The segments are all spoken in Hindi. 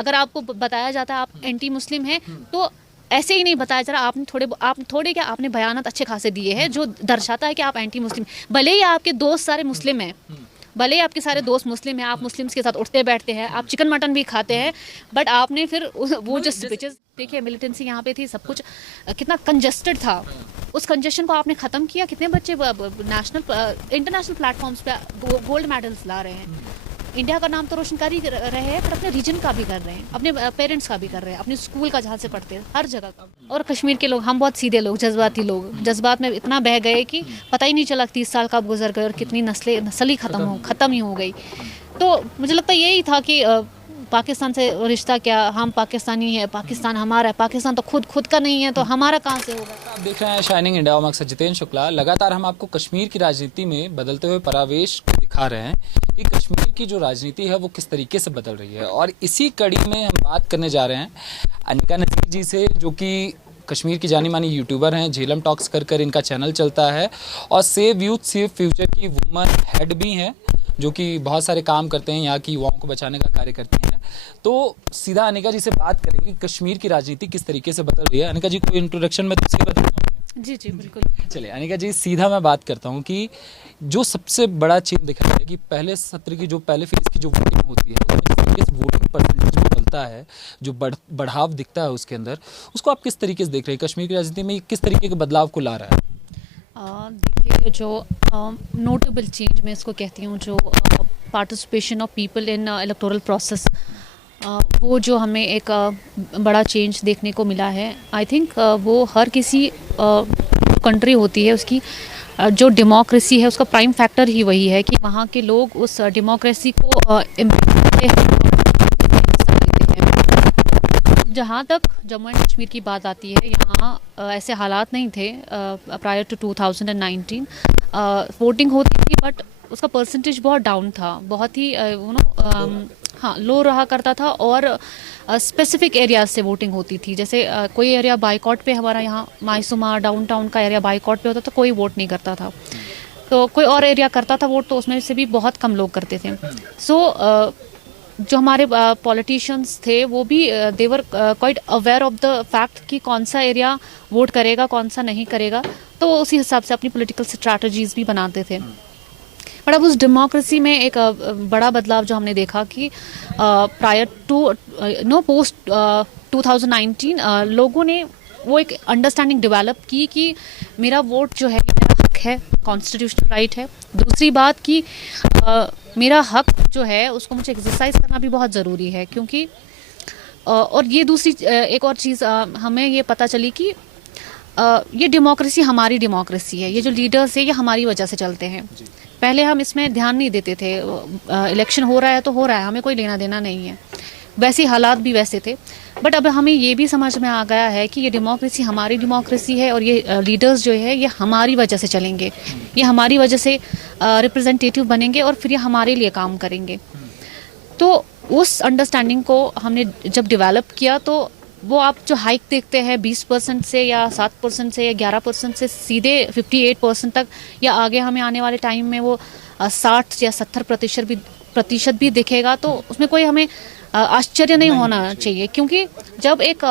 अगर आपको बताया जाता है आप एंटी मुस्लिम हैं, तो ऐसे ही नहीं बताया जा रहा। आप थोड़े क्या आपने बयानत अच्छे खासे दिए हैं जो दर्शाता है कि आप एंटी मुस्लिम, भले ही आपके दोस्त सारे मुस्लिम हैं, भले ही आपके सारे दोस्त मुस्लिम हैं, आप मुस्लिम्स के साथ उठते बैठते हैं, आप चिकन मटन भी खाते हैं, बट आपने फिर वो जो स्पीचेस देखिए, मिलिटेंसी यहाँ पे थी, सब कुछ कितना कंजेस्टेड था, उस कंजेशन को आपने ख़त्म किया। कितने बच्चे नेशनल इंटरनेशनल प्लेटफॉर्म्स पे गोल्ड मेडल्स ला रहे हैं, इंडिया का नाम तो रोशन कर ही रहे हैं, पर अपने रीजन का भी कर रहे हैं, अपने पेरेंट्स का भी कर रहे हैं, अपने स्कूल का जहाँ से पढ़ते हैं, हर जगह का। और कश्मीर के लोग, हम बहुत सीधे लोग, जज्बाती लोग, जज्बात में इतना बह गए कि पता ही नहीं चला 30 साल कब गुजर गए और कितनी नस्ल ही ख़त्म ही हो गई। तो मुझे लगता है यही था कि पाकिस्तान से रिश्ता क्या, हम पाकिस्तानी है, पाकिस्तान हमारा है, पाकिस्तान तो खुद का नहीं है, तो हमारा कहाँ से होगा। आप देख रहे हैं शाइनिंग इंडिया और मकसद जितेंद्र शुक्ला। लगातार हम आपको कश्मीर की राजनीति में बदलते हुए परिवेश को दिखा रहे हैं कि कश्मीर की जो राजनीति है वो किस तरीके से बदल रही है। और इसी कड़ी में हम बात करने जा रहे हैं अनिका नज़ीर जी से, जो कि कश्मीर की जानी मानी यूट्यूबर हैं, झेलम टॉक्स कर इनका चैनल चलता है, और सेव यूथ सेव फ्यूचर की वुमन हेड भी हैं, जो कि बहुत सारे काम करते हैं, यहाँ की युवाओं को बचाने का कार्य करती हैं। तो सीधा अनिका जी से बात करेंगे कश्मीर की राजनीति किस तरीके से बदल रही है। अनिका जी को इंट्रोडक्शन में तो बताना। जी जी बिल्कुल। चलिए अनिका जी, सीधा मैं बात करता हूँ कि जो सबसे बड़ा चेंज दिख रहा है कि पहले सत्र की जो पहले फेज की जो वोटिंग होती है उसमें जिस तरीके से वोटिंग परसेंटेज बदलता है, जो बढ़ाव दिखता है उसके अंदर, उसको आप किस तरीके से देख रहे हैं? कश्मीर की राजनीति में किस तरीके के बदलाव को ला रहा है? देखिए, जो नोटेबल चेंज मैं इसको कहती हूँ, जो participation of people in electoral process, वो जो हमें एक बड़ा चेंज देखने को मिला है। आई थिंक वो हर किसी कंट्री होती है उसकी जो डेमोक्रेसी है उसका प्राइम फैक्टर ही वही है कि वहाँ के लोग उस डेमोक्रेसी को जहाँ तक जम्मू एंड कश्मीर की बात आती है, यहाँ ऐसे हालात नहीं थे प्रायर टू 2019। वोटिंग होती थी बट उसका परसेंटेज बहुत डाउन था, बहुत ही हाँ लो रहा करता था, और स्पेसिफिक एरियाज से वोटिंग होती थी। जैसे कोई एरिया बाइकॉट पे, हमारा यहाँ मायसूमा डाउनटाउन का एरिया बाइकॉट पे होता था, कोई वोट नहीं करता था। तो कोई और एरिया करता था वोट, तो उसमें से भी बहुत कम लोग करते थे। सो जो हमारे पॉलिटिशियंस थे वो भी they were quite aware of the fact कि कौन सा एरिया वोट करेगा, कौन सा नहीं करेगा, तो उसी हिसाब से अपनी पॉलिटिकल स्ट्रैटेजीज भी बनाते थे। पर अब उस डेमोक्रेसी में एक बड़ा बदलाव जो हमने देखा कि प्रायर टू पोस्ट 2019 लोगों ने वो एक अंडरस्टैंडिंग डेवलप की कि मेरा वोट जो है मेरा हक है, कॉन्स्टिट्यूशनल राइट है। दूसरी बात कि मेरा हक जो है उसको मुझे एक्सरसाइज करना भी बहुत ज़रूरी है, क्योंकि और ये दूसरी एक और चीज़ हमें ये पता चली कि ये डेमोक्रेसी हमारी डेमोक्रेसी है, ये जो लीडर्स है ये हमारी वजह से चलते हैं। पहले हम इसमें ध्यान नहीं देते थे, इलेक्शन हो रहा है तो हो रहा है, हमें कोई लेना देना नहीं है, वैसे हालात भी वैसे थे। बट अब हमें ये भी समझ में आ गया है कि ये डेमोक्रेसी हमारी डेमोक्रेसी है, और ये लीडर्स जो है ये हमारी वजह से चलेंगे, ये हमारी वजह से रिप्रेजेंटेटिव बनेंगे और फिर ये हमारे लिए काम करेंगे। तो उस अंडरस्टैंडिंग को हमने जब डेवलप किया, तो वो आप जो हाइक देखते हैं 20% से या 7% से या 11% से सीधे 58% तक, या आगे हमें आने वाले टाइम में वो 60 या 70% भी दिखेगा, तो उसमें कोई हमें आश्चर्य नहीं होना चाहिए। क्योंकि जब एक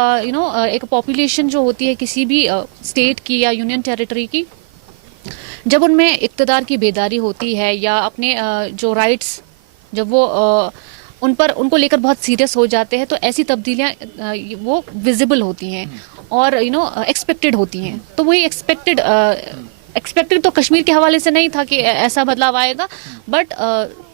एक पॉपुलेशन जो होती है किसी भी स्टेट की या यूनियन टेरिटरी की, जब उनमें इक़्तिदार की बेदारी होती है या अपने जो राइट्स जब वो उनको लेकर बहुत सीरियस हो जाते हैं, तो ऐसी तब्दीलियाँ वो विजिबल होती हैं और एक्सपेक्टेड होती हैं। तो वही एक्सपेक्टेड तो कश्मीर के हवाले से नहीं था कि ऐसा बदलाव आएगा, बट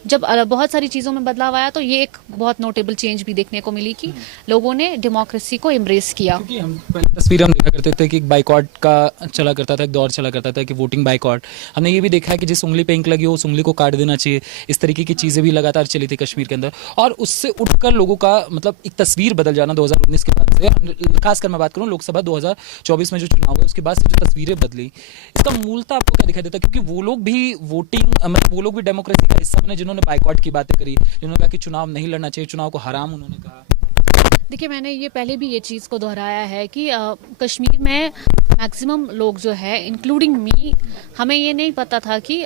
जब बहुत सारी चीज़ों में बदलाव आया तो ये एक बहुत नोटेबल चेंज भी देखने को मिली कि लोगों ने डेमोक्रेसी को एम्ब्रेस किया। क्योंकि हम पहले तस्वीर हम देखा करते थे कि बाइकॉट का चला करता था, एक दौर चला करता था कि वोटिंग बाइकॉट। हमने ये भी देखा है कि जिस उंगली पे इंक लगी हो उस उंगली को काट देना चाहिए, इस तरीके की चीज़ें भी लगातार चली थी कश्मीर के अंदर। और उससे उठकर लोगों का मतलब एक तस्वीर बदल जाना 2019 के बाद से, खासकर मैं बात करूँ लोकसभा 2024 में जो चुनाव है उसके बाद से जो तस्वीरें बदली, इसका मूलतः आपको क्या दिखाई देता है? क्योंकि वो लोग भी वोटिंग मतलब वो लोग भी डेमोक्रेसी का हिस्सा बने जिन्होंने बाइकॉट की बातें करी, जिन्होंने कहा कि चुनाव नहीं लड़ना चाहिए, चुनाव को हराम उन्होंने कहा। देखिए, मैंने ये पहले भी ये चीज़ को दोहराया है कि कश्मीर में मैक्सिमम लोग जो है इंक्लूडिंग मी, हमें ये नहीं पता था कि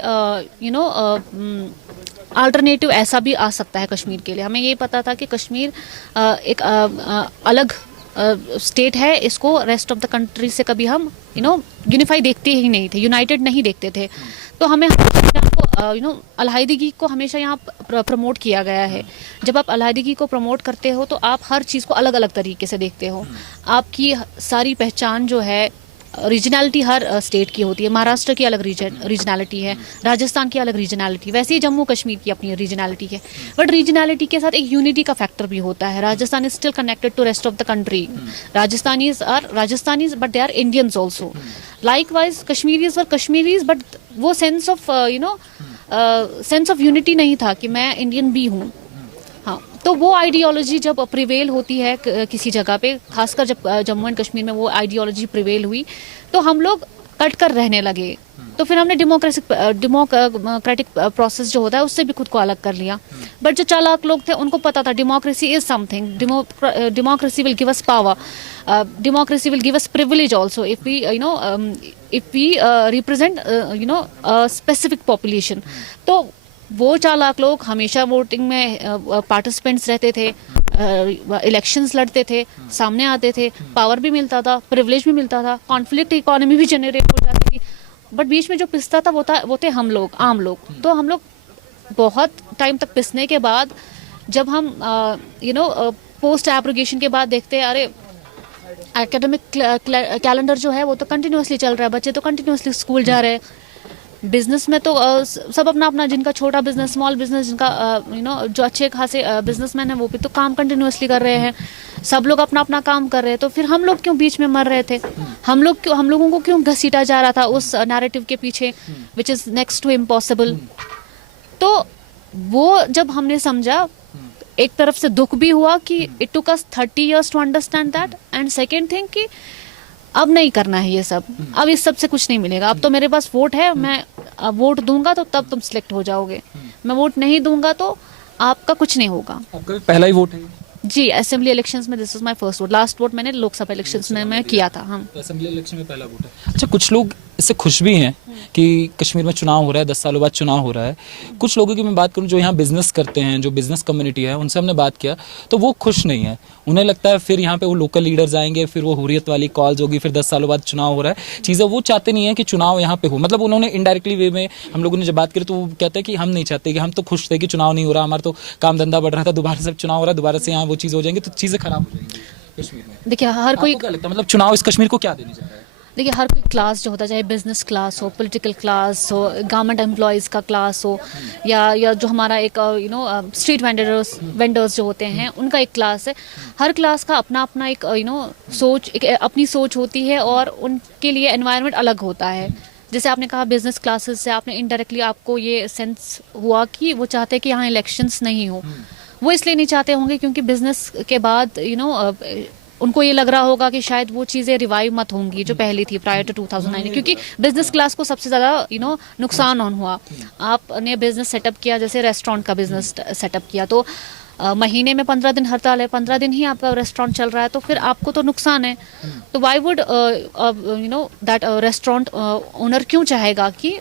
अल्टरनेटिव ऐसा भी आ सकता है कश्मीर के लिए। हमें ये पता था कि कश्मीर एक अलग स्टेट है, इसको रेस्ट ऑफ द कंट्री से कभी हम यूनिफाई देखते ही नहीं थे, यूनाइटेड नहीं देखते थे। तो हमें अलहैदगी को हमेशा यहाँ प्रमोट किया गया है। जब आप अलहैदगी को प्रमोट करते हो तो आप हर चीज़ को अलग अलग तरीके से देखते हो। आपकी सारी पहचान जो है, रीजनैलिटी हर स्टेट की होती है। महाराष्ट्र की अलग रीजनैलिटी है, राजस्थान की अलग रीजनैलिटी, वैसे ही जम्मू कश्मीर की अपनी रीजनैलिटी है। बट रीजनैलिटी के साथ एक यूनिटी का फैक्टर भी होता है। Rajasthan is still connected to rest of the country. Rajasthanis but they are Indians also. Likewise Kashmiris were Kashmiris, but वो सेंस ऑफ यूनिटी नहीं था कि मैं इंडियन भी हूँ। हाँ, तो वो आइडियोलॉजी जब प्रिवेल होती है किसी जगह पे, खासकर जब जम्मू एंड कश्मीर में वो आइडियोलॉजी प्रिवेल हुई, तो हम लोग कट कर रहने लगे। तो फिर हमने डेमोक्रेटिक प्रोसेस जो होता है उससे भी खुद को अलग कर लिया। बट जो चालाक लोग थे उनको पता था democracy is something, democracy will give us power, democracy will give us privilege also if we represent specific population. तो वो चालाक लोग हमेशा वोटिंग में पार्टिसिपेंट्स रहते थे, इलेक्शंस लड़ते थे, सामने आते थे, पावर भी मिलता था, प्रिविलेज भी मिलता था, कॉन्फ्लिक्ट इकोनॉमी भी जनरेट हो जाती थी। बट बीच में जो पिसता था वो थे हम लोग, आम लोग। तो हम लोग बहुत टाइम तक पिसने के बाद जब हम पोस्ट एब्रोगेशन के बाद देखते हैं, अरे एकेडमिक कैलेंडर जो है वो तो कंटिन्यूसली चल रहा है, बच्चे तो कंटिन्यूसली स्कूल जा रहे हैं। बिजनेस में तो सब अपना अपना, जिनका छोटा बिजनेस, स्मॉल बिजनेस, जिनका जो अच्छे खासे बिजनेसमैन है वो भी तो काम कंटिन्यूसली कर रहे हैं। सब लोग अपना अपना काम कर रहे हैं। तो फिर हम लोग क्यों बीच में मर रहे थे? हम लोगों को क्यों घसीटा जा रहा था उस नैरेटिव के पीछे, which is next to impossible. तो वो जब हमने समझा, एक तरफ से दुख भी हुआ कि it took us 30 years to understand that, and second thing कि अब नहीं करना है ये सब, अब इस सब से कुछ नहीं मिलेगा। अब तो मेरे पास वोट है, मैं वोट दूंगा तो तब तुम सिलेक्ट हो जाओगे, मैं वोट नहीं दूंगा तो आपका कुछ नहीं होगा। आपका भी पहला ही वोट है? जी, असेंबली इलेक्शंस में this is my first vote. Last vote मैंने लोकसभा इलेक्शंस में मैं किया था। हम असेंबली इलेक्शन में पहला वोट है। अच्छा, कुछ लोग इससे खुश भी हैं कि कश्मीर में चुनाव हो रहा है, 10 सालों बाद चुनाव हो रहा है। कुछ लोगों की मैं बात करूं जो यहाँ बिजनेस करते हैं, जो बिजनेस कम्युनिटी है, उनसे हमने बात किया तो वो खुश नहीं है। उन्हें लगता है फिर यहाँ पे वो लोकल लीडर्स आएंगे, फिर वो हुर्रियत वाली कॉल्स होगी, फिर 10 सालों बाद चुनाव हो रहा है, चीज़ें वो चाहते नहीं है कि चुनाव यहाँ पे हो। मतलब उन्होंने इनडायरेक्टली वे में हम लोगों ने जब बात करी तो वो कहते हैं कि हम नहीं चाहते, कि हम तो खुश थे कि चुनाव नहीं हो रहा, हमारा तो काम धंधा बढ़ रहा था, दोबारा से चुनाव हो रहा है, दोबारा से यहाँ वो चीज़ हो जाएंगी तो चीज़ें खराब हो जाएंगी कश्मीर में। देखिए, हर कोई क्या लगता है, मतलब चुनाव इस कश्मीर को क्या देने जा रहा है? देखिए, हर कोई क्लास जो होता है, चाहे बिजनेस क्लास हो, पॉलिटिकल क्लास हो, गवर्नमेंट एम्प्लॉयज़ का क्लास हो, या जो हमारा एक स्ट्रीट वेंडर्स जो होते हैं उनका एक क्लास है। हर क्लास का अपना अपना एक सोच, एक अपनी सोच होती है और उनके लिए एनवायरनमेंट अलग होता है। जैसे आपने कहा बिजनेस क्लासेस से, आपने इनडायरेक्टली आपको ये सेंस हुआ कि वो चाहते हैं कि यहाँ इलेक्शंस नहीं हो। वो इसलिए नहीं चाहते होंगे क्योंकि बिजनेस के बाद उनको ये लग रहा होगा कि शायद वो चीज़ें रिवाइव मत होंगी जो पहले थी प्रायर टू 2009, क्योंकि बिजनेस क्लास को सबसे ज़्यादा नुकसान हुआ। आपने बिजनेस सेटअप किया, जैसे रेस्टोरेंट का बिजनेस सेटअप किया, तो महीने में 15 दिन हड़ताल है, 15 दिन ही आपका रेस्टोरेंट चल रहा है, तो फिर आपको तो नुकसान है। तो why would that restaurant owner क्यों चाहेगा कि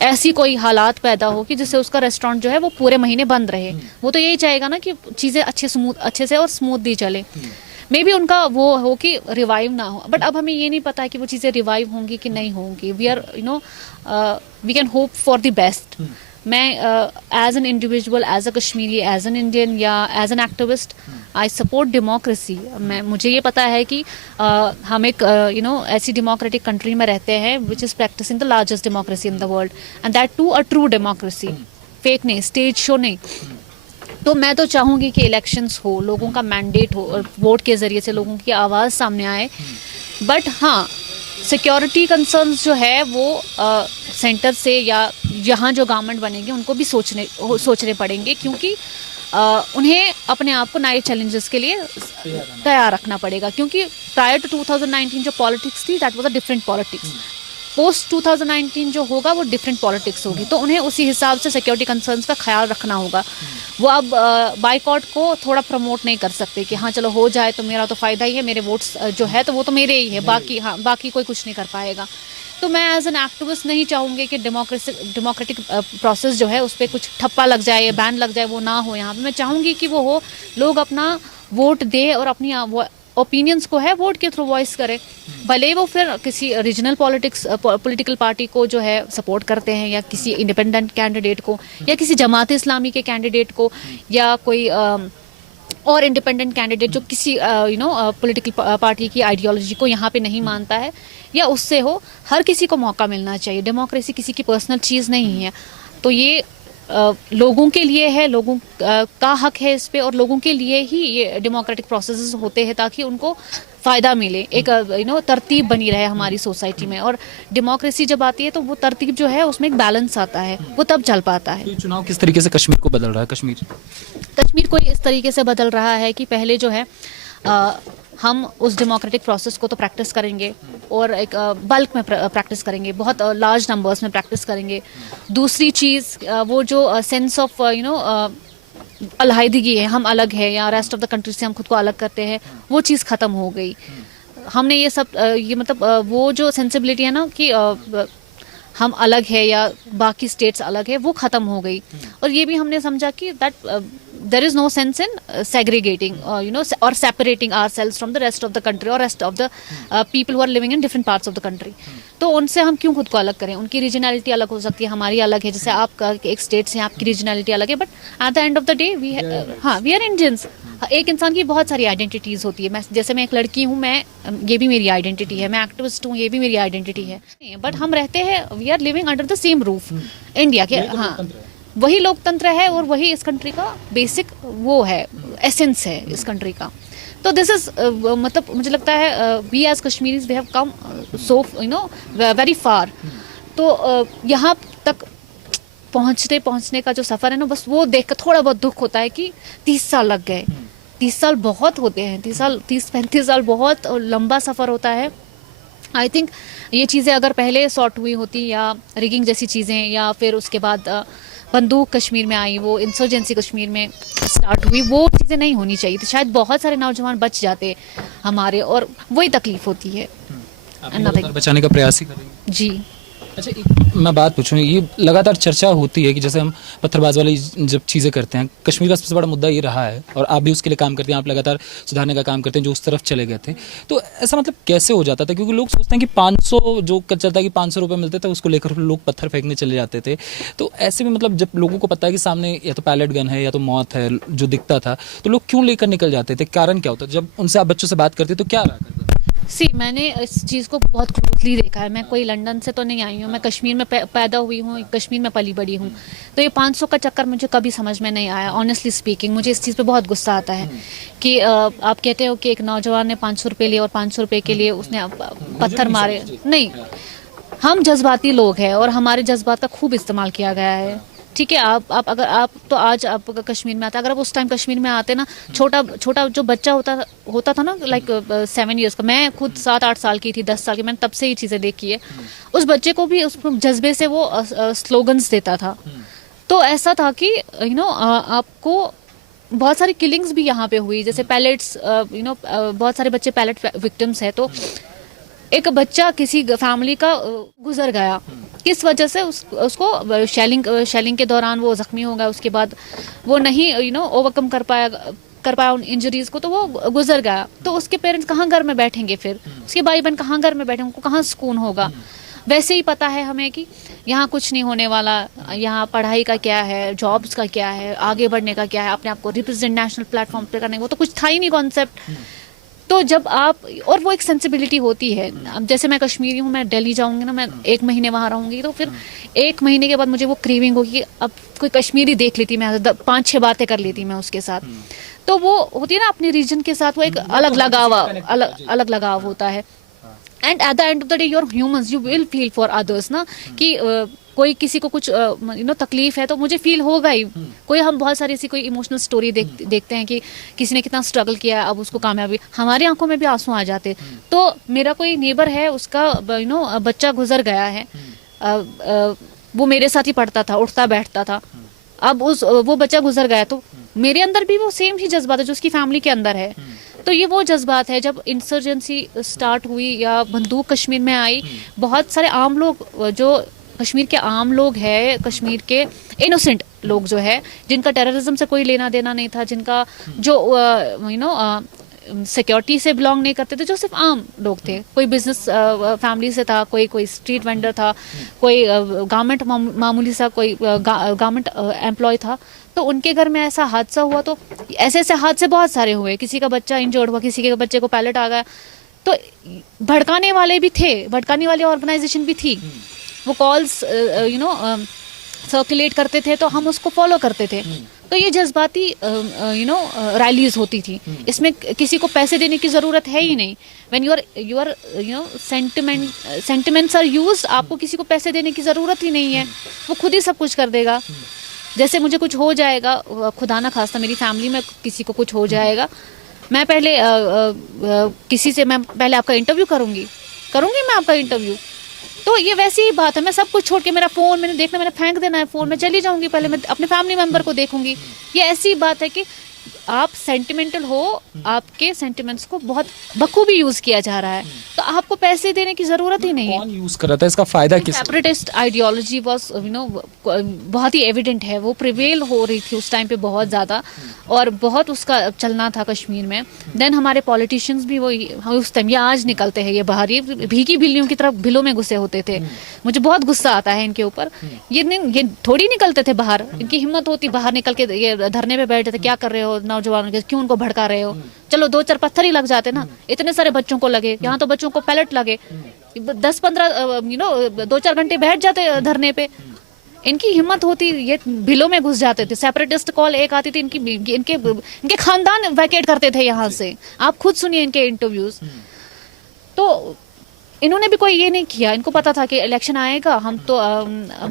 ऐसी कोई हालात पैदा हो कि जिससे उसका रेस्टोरेंट जो है वो पूरे महीने बंद रहे? वो तो यही चाहेगा ना कि चीज़ें अच्छे से और स्मूथली चले। मे बी उनका वो हो कि रिवाइव ना हो, बट अब हमें ये नहीं पता है कि वो चीज़ें रिवाइव होंगी कि नहीं होंगी। We can hope for the best. मैं as an individual, as a Kashmiri, as an Indian या as an activist, I support democracy. मुझे ये पता है कि हम एक ऐसी डेमोक्रेटिक कंट्री में रहते हैं which is practicing the largest democracy in the world, and that too a true democracy, fake नहीं, स्टेज शो नहीं। तो मैं तो चाहूँगी कि इलेक्शंस हो, लोगों का मैंडेट हो और वोट के ज़रिए से लोगों की आवाज़ सामने आए। बट हाँ, सिक्योरिटी कंसर्न्स जो है वो सेंटर से या यहाँ जो गवर्नमेंट बनेगी उनको भी सोचने पड़ेंगे, क्योंकि उन्हें अपने आप को नए चैलेंजेस के लिए तैयार रखना पड़ेगा। क्योंकि प्रायर टू 2019 जो पॉलिटिक्स थी, that was a different politics. Post 2019 जो होगा वो डिफरेंट पॉलिटिक्स होगी, तो उन्हें उसी हिसाब से सिक्योरिटी कंसर्न्स का ख्याल रखना होगा। वो अब बाइकआउट को थोड़ा प्रमोट नहीं कर सकते कि हाँ चलो हो जाए तो मेरा तो फ़ायदा ही है, मेरे वोट्स जो है तो वो तो मेरे ही है, बाकी कोई कुछ नहीं कर पाएगा। तो मैं एज एन एक्टिविस्ट नहीं चाहूँगी कि डेमोक्रेटिक प्रोसेस जो है उस पर कुछ ठप्पा लग जाए, बैन लग जाए, वो ना हो यहाँ पे। मैं चाहूँगी कि वो हो, लोग अपना वोट दे और अपनी ओपिनियंस को है वोट के थ्रू वॉइस करे। भले वो फिर किसी रीजनल पॉलिटिकल पार्टी को जो है सपोर्ट करते हैं, या किसी इंडिपेंडेंट कैंडिडेट को, या किसी जमात इस्लामी के कैंडिडेट को, या कोई और इंडिपेंडेंट कैंडिडेट जो किसी पॉलिटिकल पार्टी की आइडियोलॉजी को यहाँ पे नहीं मानता है, या उससे हो। हर किसी को मौका मिलना चाहिए। डेमोक्रेसी किसी की पर्सनल चीज़ नहीं है। तो ये लोगों के लिए है, लोगों का हक है इस पे, और लोगों के लिए ही ये डेमोक्रेटिक प्रोसेसेस होते हैं ताकि उनको फ़ायदा मिले, एक तरतीब बनी रहे हमारी सोसाइटी में। और डेमोक्रेसी जब आती है तो वो तरतीब जो है उसमें एक बैलेंस आता है, वो तब चल पाता है। तो चुनाव किस तरीके से कश्मीर को बदल रहा है? कश्मीर को इस तरीके से बदल रहा है कि पहले जो है हम उस डेमोक्रेटिक प्रोसेस को तो प्रैक्टिस करेंगे, और एक बल्क में प्रैक्टिस करेंगे, बहुत लार्ज नंबर्स में प्रैक्टिस करेंगे। दूसरी चीज़ वो जो सेंस ऑफ अलहदगी है, हम अलग है, या रेस्ट ऑफ द कंट्री से हम खुद को अलग करते हैं, वो चीज़ ख़त्म हो गई। हमने ये सब ये मतलब वो जो सेंसिबिलिटी है ना कि हम अलग है या बाकी स्टेट्स अलग है, वो ख़त्म हो गई। और ये भी हमने समझा कि that there is no sense in segregating or separating ourselves from the rest of the country or rest of the people who are living in different parts of the country. तो उनसे हम क्यों खुद को अलग करें? उनकी रीजनैलिटी अलग हो सकती है, हमारी अलग है। जैसे आप एक स्टेट से, आपकी रीजनैलिटी अलग है, but at the end of the day we are Indians. एक इंसान की बहुत सारी आइडेंटिटीज होती है। मैं एक लड़की हूँ, मैं ये भी मेरी आइडेंटिटी है। मैं एक्टिविस्ट हूँ, ये भी मेरी आइडेंटिटी है। बट हम रहते हैं, we are living under the same roof India के। हाँ, वही लोकतंत्र है और वही इस कंट्री का बेसिक वो है, एसेंस है इस कंट्री का। तो दिस इज मतलब मुझे लगता है we as Kashmiris we have come so very far. तो यहाँ तक पहुँचने का जो सफ़र है ना, बस वो देख कर थोड़ा बहुत दुख होता है कि 30 साल लग गए। 30 साल बहुत होते हैं, 30-35 साल बहुत लंबा सफ़र होता है। आई थिंक ये चीज़ें अगर पहले सॉर्ट हुई होती, या रिगिंग जैसी चीज़ें, या फिर उसके बाद बंदूक कश्मीर में आई, वो इंसर्जेंसी कश्मीर में स्टार्ट हुई, वो चीज़ें नहीं होनी चाहिए, तो शायद बहुत सारे नौजवान बच जाते हमारे, और वही तकलीफ होती है। बचाने का प्रयास ही करेंगे जी। अच्छा, एक मैं बात पूछूँ, ये लगातार चर्चा होती है कि जैसे हम पत्थरबाज वाली जब चीज़ें करते हैं, कश्मीर का सबसे बड़ा मुद्दा ये रहा है, और आप भी उसके लिए काम करते हैं, आप लगातार सुधारने का काम करते हैं जो उस तरफ चले गए थे। तो ऐसा मतलब कैसे हो जाता था? क्योंकि लोग सोचते हैं कि 500 जो चलता है कि 500 रुपये मिलते थे, उसको लेकर लोग पत्थर फेंकने चले जाते थे। तो ऐसे में मतलब जब लोगों को पता है कि सामने या तो पैलेट गन है या तो मौत है जो दिखता था, तो लोग क्यों लेकर निकल जाते थे? कारण क्या होता? जब उनसे आप बच्चों से बात करते तो क्या रहा करता? मैंने इस चीज़ को बहुत क्लोजली देखा है। मैं कोई लंदन से तो नहीं आई हूँ, मैं कश्मीर में पैदा हुई हूँ, कश्मीर में पली बड़ी हूँ। तो ये 500 का चक्कर मुझे कभी समझ में नहीं आया। ऑनेस्टली स्पीकिंग, मुझे इस चीज़ पे बहुत गुस्सा आता है कि आप कहते हो कि एक नौजवान ने 500 रुपये लिए और 500 रुपये के लिए उसने पत्थर मारे। नहीं, हम जज्बाती लोग हैं और हमारे जज्बात का खूब इस्तेमाल किया गया है। ठीक है, अगर आप तो आज आप कश्मीर में आते, अगर आप उस टाइम कश्मीर में आते ना, छोटा जो बच्चा होता था ना, लाइक 7 इयर्स का, मैं खुद 7-8 साल की थी, 10 साल की, मैंने तब से ही चीज़ें देखी है। उस बच्चे को भी उस जज्बे से वो स्लोगन्स देता था। तो ऐसा था कि आपको बहुत सारी किलिंग्स भी यहाँ पे हुई, जैसे पैलेट्स, बहुत सारे बच्चे पैलेट विक्टिम्स है। तो एक बच्चा किसी फैमिली का गुजर गया, किस वजह से उसको शेलिंग के दौरान वो जख्मी हो गया, उसके बाद वो नहीं ओवरकम कर पाया उन इंजरीज को, तो वो गुजर गया। तो उसके पेरेंट्स कहाँ घर में बैठेंगे, फिर उसके भाई बहन कहाँ घर में बैठेंगे, उनको कहाँ सुकून होगा। वैसे ही पता है हमें कि यहाँ कुछ नहीं होने वाला, यहाँ पढ़ाई का क्या है, जॉब्स का क्या है, आगे बढ़ने का क्या है, अपने आप को रिप्रेजेंट नेशनल प्लेटफॉर्म पे करने, वो तो कुछ था ही नहीं कॉन्सेप्ट। तो जब आप, और वो एक सेंसिबिलिटी होती है। अब जैसे मैं कश्मीरी हूँ, मैं दिल्ली जाऊंगी ना, मैं 1 महीने वहाँ रहूंगी, तो फिर 1 महीने के बाद मुझे वो क्रेविंग होगी कि अब कोई कश्मीरी देख लेती, मैं 5-6 बातें कर लेती मैं उसके साथ। तो वो होती है ना अपने रीजन के साथ, वो एक अलग लगाव होता है। And at the end of the day you are humans, you will feel for others ना, कि कोई किसी को कुछ तकलीफ है तो मुझे फील होगा ही। कोई, हम बहुत सारी ऐसी कोई इमोशनल स्टोरी देखते हैं कि किसी ने कितना स्ट्रगल किया, अब उसको कामयाबी, हमारी आंखों में भी आंसू आ जाते। तो मेरा कोई नेबर है, उसका बच्चा गुजर गया है, वो मेरे साथ ही पढ़ता था, उठता बैठता था, अब वो बच्चा गुजर गया, तो मेरे अंदर भी वो सेम ही जज्बात है जो उसकी फैमिली के अंदर है। तो ये वो जज्बात है, जब इंसर्जेंसी स्टार्ट हुई या बंदूक कश्मीर में आई, बहुत सारे आम लोग, जो कश्मीर के आम लोग हैं, कश्मीर के इनोसेंट लोग जो है, जिनका टेररिज्म से कोई लेना देना नहीं था, जिनका जो सिक्योरिटी से बिलोंग नहीं करते थे, जो सिर्फ आम लोग थे, कोई बिजनेस फैमिली से था, कोई स्ट्रीट वेंडर था, कोई गारमेंट मामूली सा कोई गारमेंट एम्प्लॉय था, तो उनके घर में ऐसा हादसा हुआ। तो ऐसे ऐसे हादसे बहुत सारे हुए, किसी का बच्चा इंजर्ड हुआ, किसी के बच्चे को पैलेट आ गया। तो भड़काने वाले भी थे, भड़काने वाली ऑर्गेनाइजेशन भी थी, वो कॉल्स सर्कुलेट करते थे, तो हम उसको फॉलो करते थे। तो ये जज्बाती रैलीज होती थी, इसमें किसी को पैसे देने की जरूरत है ही नहीं। When you are sentiments are used, आपको किसी को पैसे देने की जरूरत ही नहीं है, वो खुद ही सब कुछ कर देगा। जैसे मुझे कुछ हो जाएगा, खुदा ना खास्ता मेरी फैमिली में किसी को कुछ हो जाएगा, मैं पहले किसी से मैं पहले आपका इंटरव्यू करूंगी मैं आपका इंटरव्यू। तो ये वैसी ही बात है, मैं सब कुछ छोड़ के, मेरा फोन मैंने देखना, मैंने फेंक देना है फोन, मैं चली जाऊंगी, पहले मैं अपने फैमिली मेंबर को देखूंगी। ये ऐसी बात है कि आप सेंटिमेंटल हो, आपके सेंटिमेंट्स को बहुत बखूबी यूज किया जा रहा है, तो आपको पैसे देने की जरूरत ही नहीं है। कौन यूज कर रहा था, इसका फायदा किस? सेपरेटिस्ट आइडियोलॉजी वाज बहुत ही एविडेंट है, वो प्रिवेल हो रही थी उस टाइम पे बहुत ज्यादा, और बहुत उसका चलना था कश्मीर में। देन हमारे पॉलिटिशियंस भी वो उस टाइम, ये आज निकलते हैं, ये बाहर ये भीगी बिल्लियों की तरफ बिलों में घुसे होते थे। मुझे बहुत गुस्सा आता है इनके ऊपर, ये थोड़ी निकलते थे बाहर, इनकी हिम्मत होती बाहर निकल के ये धरने पे बैठे थे, क्या कर रहे हो नौजवानों के, क्यों उनको भड़का रहे हो, चलो 2-4 पत्थर ही लग जाते ना, इतने सारे बच्चों को लगे, यहाँ तो बच्चों को पैलेट लगे, 10-15 2-4 घंटे बैठ जाते धरने पे। इनकी हिम्मत होती, ये बिलों में घुस जाते थे। सेपरेटिस्ट कॉल एक आती थी, इनके खानदान वैकेट करते थे यहाँ से, आप खुद सुनिए इनके इंटरव्यूज। तो इन्होंने भी कोई ये नहीं किया, इनको पता था कि इलेक्शन आएगा, हम तो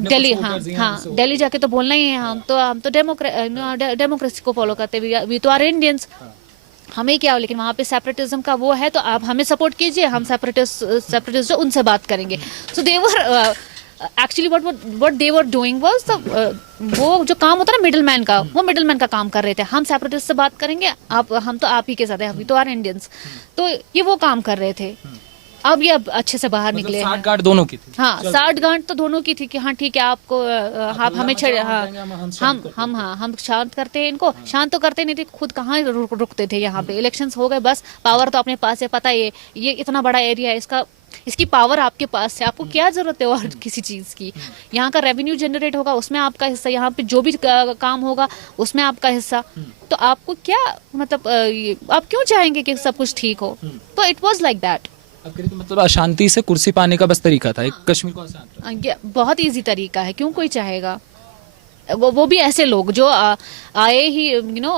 दिल्ली, हाँ दिल्ली जाके तो बोलना ही है, हम तो डेमोक्रेसी को फॉलो करते हैं, वी तो आर इंडियंस, हमें क्या हो, लेकिन वहाँ पे सेपरेटिज्म का वो है, तो आप हमें सपोर्ट कीजिए, हम सेपरेटिस्ट जो उनसे बात करेंगे। So they were actually what they were doing was वो जो काम होता है ना मिडिल मैन का, वो मिडिल मैन का काम कर रहे थे। हम सेपरेटिस्ट से बात करेंगे, हम तो आप ही के साथ हैं, हम तो आर इंडियंस, तो ये वो काम कर रहे थे। अब ये अच्छे से बाहर निकले हैं। साठ गांठ दोनों की थी। हाँ, 60 गांठ तो दोनों की थी कि हाँ ठीक है, आपको आप हमें हम शांत करते हैं इनको, शांत तो करते नहीं थे, खुद कहाँ रुकते थे। यहाँ पे इलेक्शंस हो गए, बस पावर तो अपने पास है, पता है ये इतना बड़ा एरिया है, इसकी पावर आपके पास है, आपको क्या जरूरत है और किसी चीज की। यहाँ का रेवेन्यू जनरेट होगा, उसमें आपका हिस्सा, यहाँ पे जो भी काम होगा उसमें आपका हिस्सा, तो आपको क्या मतलब आप क्यों चाहेंगे कि सब कुछ ठीक हो। तो इट वॉज लाइक दैट। मतलब अशांति से कुर्सी पाने का बस तरीका था, एक कश्मीर को आसान, बहुत इजी तरीका है, क्यों कोई चाहेगा। वो भी ऐसे लोग जो आए ही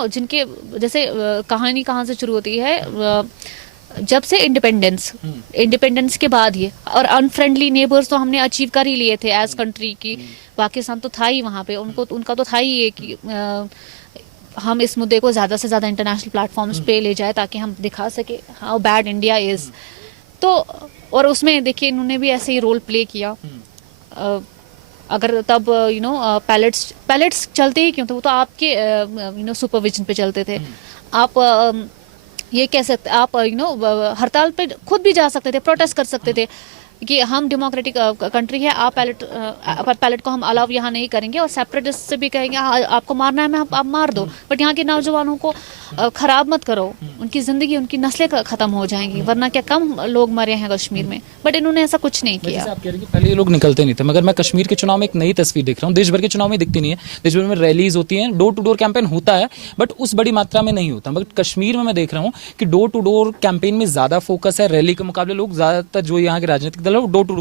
जिनके जैसे कहानी कहाँ से शुरू होती है, जब से इंडिपेंडेंस के बाद ये, और अनफ्रेंडली नेबर्स तो हमने अचीव कर ही लिए थे एज कंट्री की। पाकिस्तान तो था ही वहाँ पे, उनका तो था ही ये कि हम इस मुद्दे को ज़्यादा से ज़्यादा इंटरनेशनल प्लेटफॉर्म्स पे ले जाए, ताकि हम दिखा सके हाउ बैड इंडिया इज़। तो और उसमें देखिए इन्होंने भी ऐसे ही रोल प्ले किया। अगर तब पैलेट्स चलते ही क्यों थे, वो तो आपके सुपरविजन पे चलते थे। आप ये कह सकते, आप हड़ताल पे खुद भी जा सकते थे, प्रोटेस्ट कर सकते थे कि हम डेमोक्रेटिक कंट्री है, आप पैलेट को हम अलाउ यहाँ नहीं करेंगे, और सेपरेटिस्ट से भी कहेंगे आपको मारना है, आप मार दो, बट यहाँ के नौजवानों को खराब मत करो, उनकी जिंदगी, उनकी नस्लें खत्म हो जाएंगी, वरना क्या कम लोग मरे हैं कश्मीर में। बट इन्होंने ऐसा कुछ नहीं किया। आप कह रहे हैं कि पहले ये लोग निकलते नहीं थे, मगर मैं कश्मीर के चुनाव में एक नई तस्वीर देख रहा हूँ। देश भर के चुनाव में दिखती नहीं है, देश भर में रैलीज होती हैं, डोर टू डोर कैंपेन होता है, बट उस बड़ी मात्रा में नहीं होता। मगर कश्मीर में मैं देख रहा हूँ कि डोर टू डोर कैंपेन में ज्यादा फोकस है, रैली के मुकाबले लोग ज्यादातर जो यहाँ के राजनीतिक दल है वो डोर टू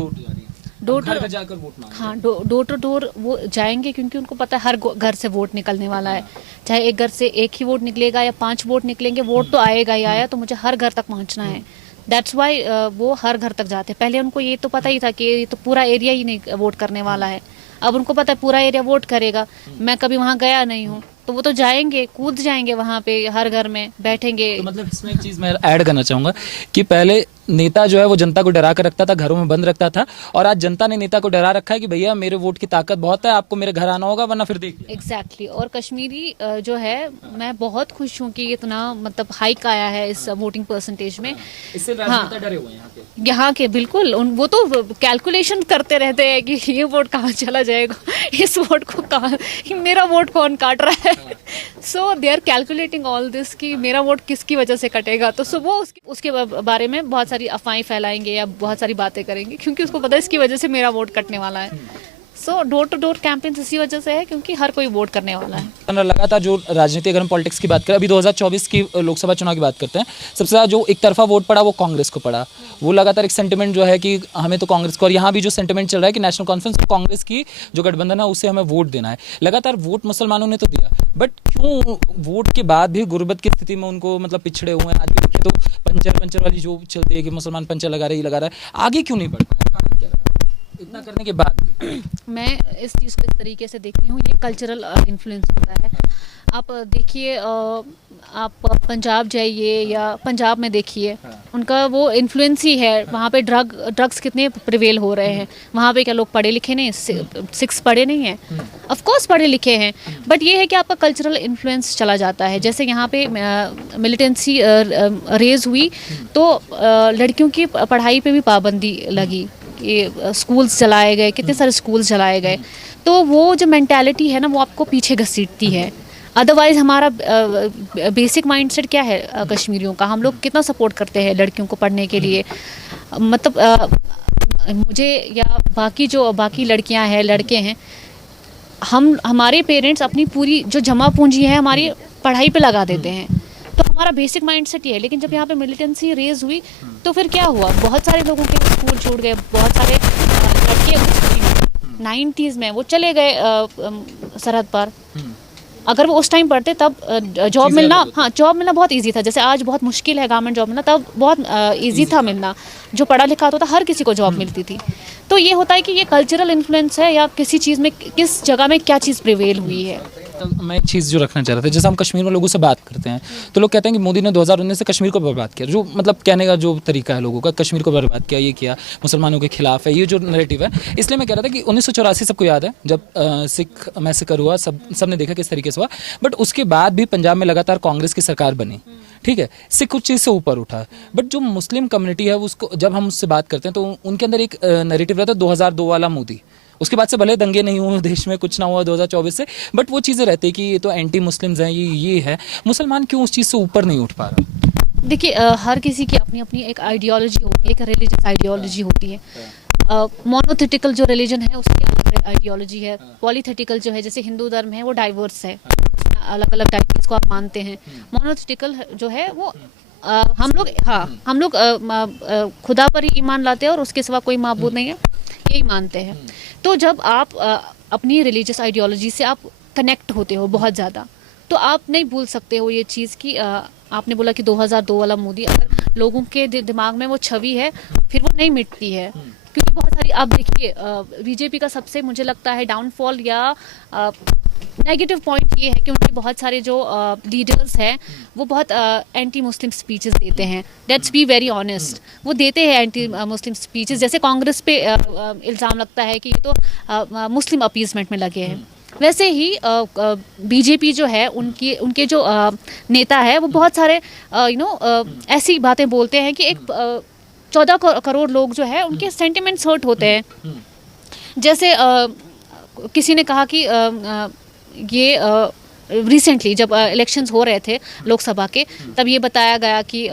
डोर घर जाकर वोट मांगेंगे। हाँ, डोर टू डोर वो जाएंगे, क्योंकि उनको पता है हर घर से वोट निकलने वाला है। चाहे एक घर से एक ही वोट निकलेगा या 5 वोट निकलेंगे, वोट तो आएगा ही आया, तो मुझे हर घर तक पहुंचना है। दैट्स वाई वो हर घर तक जाते हैं। पहले उनको ये तो पता ही था कि ये तो पूरा एरिया ही नहीं वोट करने वाला है, अब उनको पता है पूरा एरिया वोट करेगा। मैं कभी वहाँ गया नहीं हूँ, तो वो तो जाएंगे, कूद जाएंगे वहाँ पे, हर घर में बैठेंगे। तो मतलब इसमें एक चीज़ मैं ऐड करना चाहूँगा कि पहले नेता जो है वो जनता को डरा कर रखता था, घरों में बंद रखता था, और आज जनता ने नेता को डरा रखा है कि भैया मेरे वोट की ताकत बहुत है, आपको मेरे घर आना होगा वरना फिर देख लिया। एग्जैक्टली और कश्मीरी जो है, मैं बहुत खुश हूँ कि इतना मतलब हाइक आया है इस वोटिंग परसेंटेज में। इससे राजनेता डरे हुए हैं यहाँ के बिल्कुल वो तो कैलकुलेशन करते रहते हैं कि ये वोट कहाँ चला जाएगा, इस वोट को कहाँ, कि मेरा वोट कौन काट रहा है। So they are calculating all this कि मेरा वोट किसकी वजह से कटेगा। तो सो वो उसके बारे में बहुत सारी अफवाहें फैलाएंगे या बहुत सारी बातें करेंगे, क्योंकि उसको पता है इसकी वजह से मेरा वोट कटने वाला है। सो डोर टू डोर कैंपेन इसी वजह से है क्योंकि हर कोई वोट करने वाला है। लगातार जो राजनीति, अगर हम पॉलिटिक्स की बात करें, अभी 2024 की लोकसभा चुनाव की बात करते हैं, सबसे ज़्यादा जो एक तरफा वोट पड़ा वो कांग्रेस को पड़ा। वो लगातार एक सेंटिमेंट जो है कि हमें तो कांग्रेस को, और यहाँ भी जो सेंटिमेंट चल रहा है कि नेशनल कॉन्फ्रेंस और कांग्रेस की जो गठबंधन है उससे हमें वोट देना है। लगातार वोट मुसलमानों ने तो दिया, बट क्यों वोट के बाद भी गुर्बत की स्थिति में उनको मतलब पिछड़े हुए हैं? आज भी देखें तो पंचर वाली जो चलती है कि मुसलमान पंचर लगा रहा है, आगे क्यों नहीं बढ़ पाए? कारण क्या रहा इतना करने के बाद भी? मैं इस चीज़ को इस तरीके से देखती हूँ, ये कल्चरल इन्फ्लुएंस होता है। आप देखिए, आप पंजाब जाइए या पंजाब में देखिए, उनका वो इन्फ्लुएंस ही है। वहाँ पे ड्रग्स कितने प्रिवेल हो रहे हैं। वहाँ पे क्या लोग पढ़े लिखे नहीं, 6 पढ़े नहीं हैं? ऑफ कोर्स पढ़े लिखे हैं, बट ये है कि आपका कल्चरल इन्फ्लुएंस चला जाता है। जैसे यहाँ पे मिलिटेंसी रेज हुई तो लड़कियों की पढ़ाई पे भी पाबंदी लगी, कि स्कूल्स चलाए गए, कितने सारे स्कूल्स चलाए गए। तो वो जो मेंटालिटी है ना, वो आपको पीछे घसीटती है। अदरवाइज हमारा बेसिक माइंडसेट क्या है कश्मीरियों का, हम लोग कितना सपोर्ट करते हैं लड़कियों को पढ़ने के लिए। मतलब मुझे या बाकी लड़कियां हैं, लड़के हैं, हमारे पेरेंट्स अपनी पूरी जो जमा पूंजी है हमारी पढ़ाई पे लगा देते हैं। तो हमारा बेसिक माइंडसेट ये है। लेकिन जब यहाँ पे मिलिटेंसी रेज हुई तो फिर क्या हुआ, बहुत सारे लोगों के स्कूल छूट गए, बहुत सारे लड़के 90s में वो चले गए सरहद पर। अगर वो उस टाइम पढ़ते तब जॉब मिलना, हाँ जॉब मिलना बहुत इजी था। जैसे आज बहुत मुश्किल है गवर्नमेंट जॉब मिलना, तब बहुत इजी था मिलना। जो पढ़ा लिखा होता था हर किसी को जॉब मिलती थी। तो ये होता है कि ये कल्चरल इन्फ्लुएंस है, या किसी चीज़ में, किस जगह में क्या चीज़ प्रिवेल हुई है। तो मैं एक चीज़ जो रखना चाह रहा था, जैसे हम कश्मीर में लोगों से बात करते हैं तो लोग कहते हैं कि मोदी ने 2019 से कश्मीर को बर्बाद किया। जो मतलब कहने का जो तरीका है लोगों का, कश्मीर को बर्बाद किया, ये किया, मुसलमानों के खिलाफ है, ये जो नैरेटिव है। इसलिए मैं कह रहा था कि 1984 सबको याद है जब सिख मैसेकर हुआ, सब ने देखा किस तरीके से हुआ। बट उसके बाद भी पंजाब में लगातार कांग्रेस की सरकार बनी, ठीक है, सिख कुछ चीज़ से ऊपर उठा। बट जो मुस्लिम कम्युनिटी है उसको जब हम उससे बात करते हैं तो उनके अंदर एक नैरेटिव रहता है 2002 वाला मोदी। उसके बाद से भले दंगे नहीं हुए देश में, कुछ ना हुआ 2024 से, बट वो चीज़ें रहती है कि ये तो एंटी मुस्लिम्स हैं, ये है। मुसलमान क्यों उस चीज़ से ऊपर नहीं उठ पा रहा? देखिए, हर किसी की अपनी अपनी एक आइडियोलॉजी होती है, एक रिलीजियस आइडियोलॉजी होती है। मोनोथेटिकल जो रिलीजन है उसकी अलग आइडियोलॉजी है। पॉलीथेटिकल जो है, जैसे हिंदू धर्म है, वो डाइवर्स है, अलग अलग टाइप्स को आप मानते हैं। मोनोथेटिकल जो है वो हम लोग खुदा पर ही ईमान लाते हैं और उसके सिवा कोई माबूद नहीं है, यही मानते हैं। तो जब आप अपनी रिलीजियस आइडियोलॉजी से आप कनेक्ट होते हो बहुत ज़्यादा, तो आप नहीं भूल सकते हो ये चीज़ कि आपने बोला कि 2002 वाला मोदी, अगर लोगों के दिमाग में वो छवि है फिर वो नहीं मिटती है। क्योंकि बहुत सारी, आप देखिए, बीजेपी का सबसे मुझे लगता है डाउनफॉल या नेगेटिव पॉइंट ये है कि उनके बहुत सारे जो लीडर्स हैं वो बहुत एंटी मुस्लिम स्पीचेस देते हैं। लेट्स बी वेरी ऑनेस्ट, वो देते हैं एंटी मुस्लिम स्पीचेस। जैसे कांग्रेस पे इल्ज़ाम लगता है कि ये तो मुस्लिम अपीजमेंट में लगे हैं, वैसे ही बीजेपी जो है उनके जो नेता है वो बहुत सारे ऐसी बातें बोलते हैं कि एक 14 करोड़ लोग जो है उनके सेंटिमेंट्स हर्ट होते हैं। जैसे किसी ने कहा कि ये रिसेंटली जब इलेक्शंस हो रहे थे लोकसभा के, तब ये बताया गया कि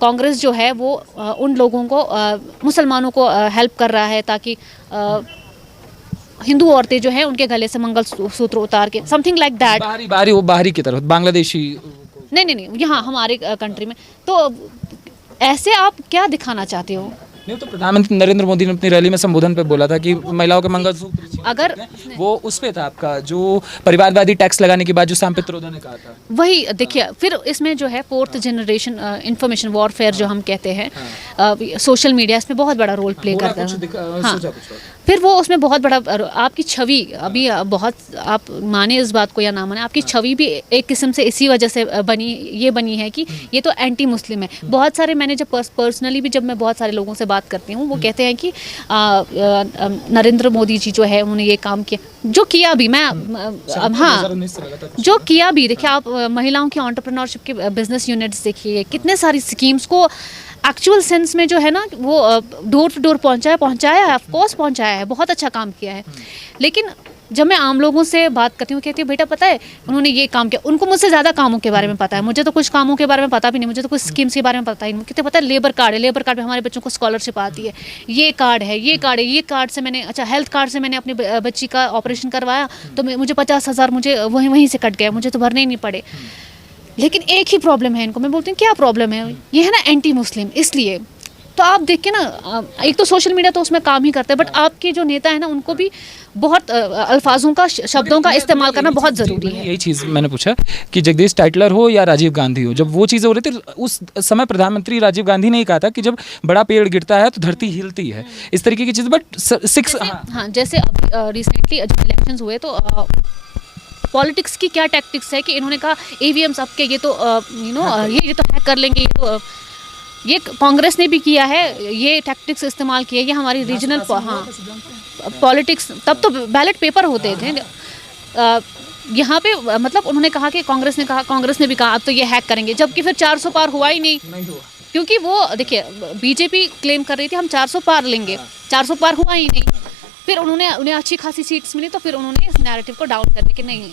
कांग्रेस जो है वो उन लोगों को, मुसलमानों को हेल्प कर रहा है ताकि हिंदू औरतें जो हैं उनके गले से मंगलसूत्र उतार के, समथिंग लाइक दैट। बाहरी की तरफ बांग्लादेशी नहीं, यहाँ हमारे कंट्री में। तो ऐसे आप क्या दिखाना चाहते हो? नहीं तो प्रधानमंत्री नरेंद्र मोदी ने अपनी रैली में संबोधन पे बोला था कि महिलाओं के मंगलसूत्र छीन अगर सकते हैं। वो उस पे था आपका जो परिवारवादी टैक्स लगाने के बाद जो सैम पित्रोदा ने कहा था। वही देखिए, फिर इसमें जो है फोर्थ जनरेशन इंफॉर्मेशन वॉरफेयर जो हम कहते हैं, सोशल मीडिया इसमें बहुत बड़ा रोल प्ले करता है। हाँ, फिर वो उसमें बहुत बड़ा आपकी छवि अभी बहुत, आप माने इस बात को या ना माने, आपकी छवि भी एक किस्म से इसी वजह से बनी है कि ये तो एंटी मुस्लिम है। बहुत सारे, मैंने जब पर्सनली भी जब मैं बहुत सारे लोगों से बात करती हूँ, वो कहते हैं कि नरेंद्र मोदी जी जो है उन्होंने ये काम किया, जो किया भी, मैं हाँ जो किया भी, देखिए आप महिलाओं की एंटरप्रेन्योरशिप के बिजनेस यूनिट्स देखिए, कितने सारी स्कीम्स को एक्चुअल सेंस में जो है ना वो डोर टू डोर पहुंचाया है, ऑफ कोर्स पहुंचाया है, बहुत अच्छा काम किया है। लेकिन जब मैं आम लोगों से बात करती हूँ, कहती हूँ बेटा पता है उन्होंने ये काम किया, उनको मुझसे ज़्यादा कामों के बारे में पता है, मुझे तो कुछ कामों के बारे में पता भी नहीं, मुझे तो कुछ स्कीम्स के बारे में पता ही नहीं। कितने पता है, लेबर कार्ड है, लेबर कार्ड में हमारे बच्चों को स्कॉलरशिप आती है, ये कार्ड है, ये कार्ड है, ये कार्ड से मैंने, अच्छा हेल्थ कार्ड से मैंने अपनी बच्ची का ऑपरेशन करवाया तो मुझे 50,000 मुझे वहीं से कट गया, मुझे तो भरने ही नहीं पड़े। लेकिन एक ही प्रॉब्लम है इनको, मैं बोलती हूँ क्या प्रॉब्लम है, ये है ना एंटी मुस्लिम। इसलिए तो आप देखिए ना, एक तो सोशल मीडिया तो उसमें काम ही करता है, बट आपके जो नेता है ना उनको भी बहुत अल्फाजों का, शब्दों का इस्तेमाल करना बहुत ज़रूरी है। यही चीज़ मैंने पूछा कि जगदीश टाइटलर हो या राजीव गांधी हो, जब वो चीज़ें हो रही थी उस समय प्रधानमंत्री राजीव गांधी ने ही कहा था कि जब बड़ा पेड़ गिरता है तो धरती हिलती है, इस तरीके की चीज़। बट हाँ, जैसे अभी रिसेंटली जब इलेक्शंस हुए तो पॉलिटिक्स की क्या टैक्टिक्स है कि इन्होंने कहा ईवीएम्स आपके ये तो ये तो हैक कर लेंगे, ये तो ये कांग्रेस ने भी किया है, ये टैक्टिक्स इस्तेमाल किए, ये हमारी रीजनल पॉलिटिक्स, तब तो बैलेट पेपर होते थे यहाँ पे, मतलब उन्होंने कहा कि कांग्रेस ने भी कहा अब तो ये हैक करेंगे, जबकि फिर 400 पार हुआ ही नहीं हुआ। क्योंकि वो देखिए बीजेपी क्लेम कर रही थी हम 400 पार लेंगे, 400 पार हुआ ही नहीं। फिर उन्हें अच्छी खासी सीट्स मिली तो फिर उन्होंने इस नैरेटिव को डाउन करने के नहीं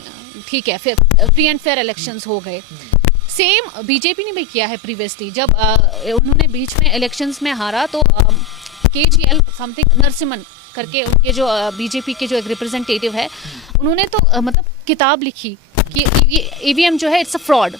ठीक है, फिर फ्री एंड फेयर इलेक्शंस हो गए। सेम बीजेपी ने भी किया है प्रीवियसली, जब उन्होंने बीच में इलेक्शंस में हारा तो KGL समथिंग नरसिम्हन करके उनके जो बीजेपी के जो एक रिप्रेजेंटेटिव है, उन्होंने तो मतलब किताब लिखी कि ईवीएम जो है इट्स अ फ्रॉड,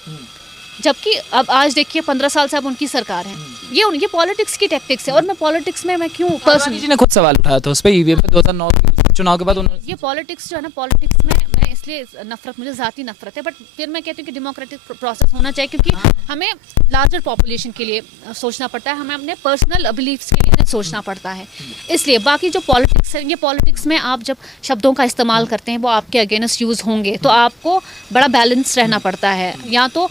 जबकि अब आज देखिए 15 साल से अब उनकी सरकार है। ये पॉलिटिक्स की टैक्टिक्स है। और मैं पॉलिटिक्स में मैं क्यों पर्सनली जी ने खुद सवाल उठाया था उस पर ईवीएम पे 2009 के चुनाव के बाद उन्होंने, ये पॉलिटिक्स जो है ना, पॉलिटिक्स में मैं इसलिए नफरत, मुझे ज़ाती नफरत है, बट फिर मैं कहती हूँ कि डेमोक्रेटिक प्रोसेस होना चाहिए, क्योंकि हमें लार्जर पॉपुलेशन के लिए सोचना पड़ता है, हमें अपने पर्सनल बिलीफ्स के लिए सोचना पड़ता है। इसलिए बाकी जो पॉलिटिक्स है, ये पॉलिटिक्स में आप जब शब्दों का इस्तेमाल करते हैं वो आपके अगेंस्ट यूज़ होंगे, तो आपको बड़ा बैलेंस रहना पड़ता है। या तो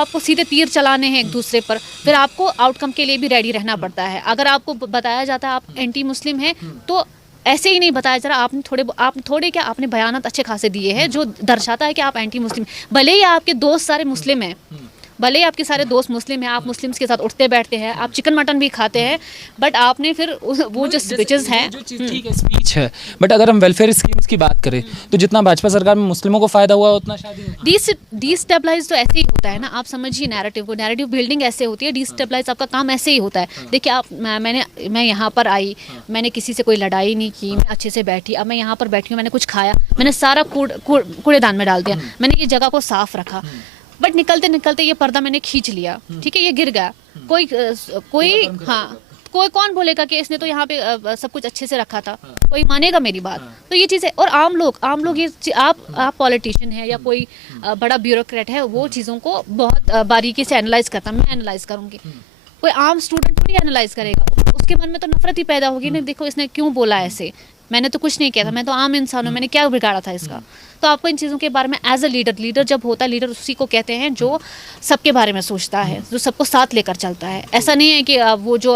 आपको सीधे तीर चलाने हैं एक दूसरे पर, फिर आपको आउटकम के लिए भी रेडी रहना पड़ता है। अगर आपको बताया जाता है आप एंटी मुस्लिम हैं, तो ऐसे ही नहीं बताया जा रहा, आपने क्या आपने बयानात अच्छे खासे दिए हैं जो दर्शाता है कि आप एंटी मुस्लिम, भले ही आपके दोस्त सारे मुस्लिम हैं, भले ही आपके सारे दोस्त मुस्लिम हैं, आप मुस्लिम्स के साथ उठते बैठते हैं, आप चिकन मटन भी खाते हैं, बट आपने फिर वो जो स्पीचेस हैं, जो चीज़ ठीक है स्पीच है, बट अगर हम वेलफेयर स्कीम्स की बात करें तो जितना भाजपा सरकार में मुस्लिमों को फायदा हुआ उतना शायद डिस्टेबलाइज तो ऐसे ही होता है ना। आप समझिए नैरेटिव को, नैरेटिव बिल्डिंग ऐसे होती है, डिस्टेबलाइज आपका काम ऐसे ही होता है। देखिए आप, मैं यहाँ पर आई, मैंने किसी से कोई लड़ाई नहीं की, मैं अच्छे से बैठी, अब मैं यहाँ पर बैठी हूँ, मैंने कुछ खाया, मैंने सारा कूड़ेदान में डाल दिया, मैंने ये जगह को साफ रखा, बट निकलते निकलते ये पर्दा मैंने खींच लिया, ठीक है, ये गिर गया, कोई कौन बोलेगा कि इसने तो यहाँ पे सब कुछ अच्छे से रखा था, कोई मानेगा मेरी बात। तो ये चीज़ है। और आम लोग ये आप पॉलिटिशियन है या कोई बड़ा ब्यूरोक्रेट है, वो चीज़ों को बहुत बारीकी से एनालाइज करता, मैं एनालाइज करूँगी, कोई आम स्टूडेंट थोड़ी एनालाइज करेगा, उसके मन में तो नफरत ही पैदा होगी ना, देखो इसने क्यों बोला ऐसे, मैंने तो कुछ नहीं किया था, मैं तो आम इंसान हूँ, मैंने क्या बिगाड़ा था इसका। तो आपको इन चीज़ों के बारे में एज अ लीडर जब होता है, लीडर उसी को कहते हैं जो सबके बारे में सोचता है, जो सबको साथ लेकर चलता है। ऐसा नहीं है कि वो जो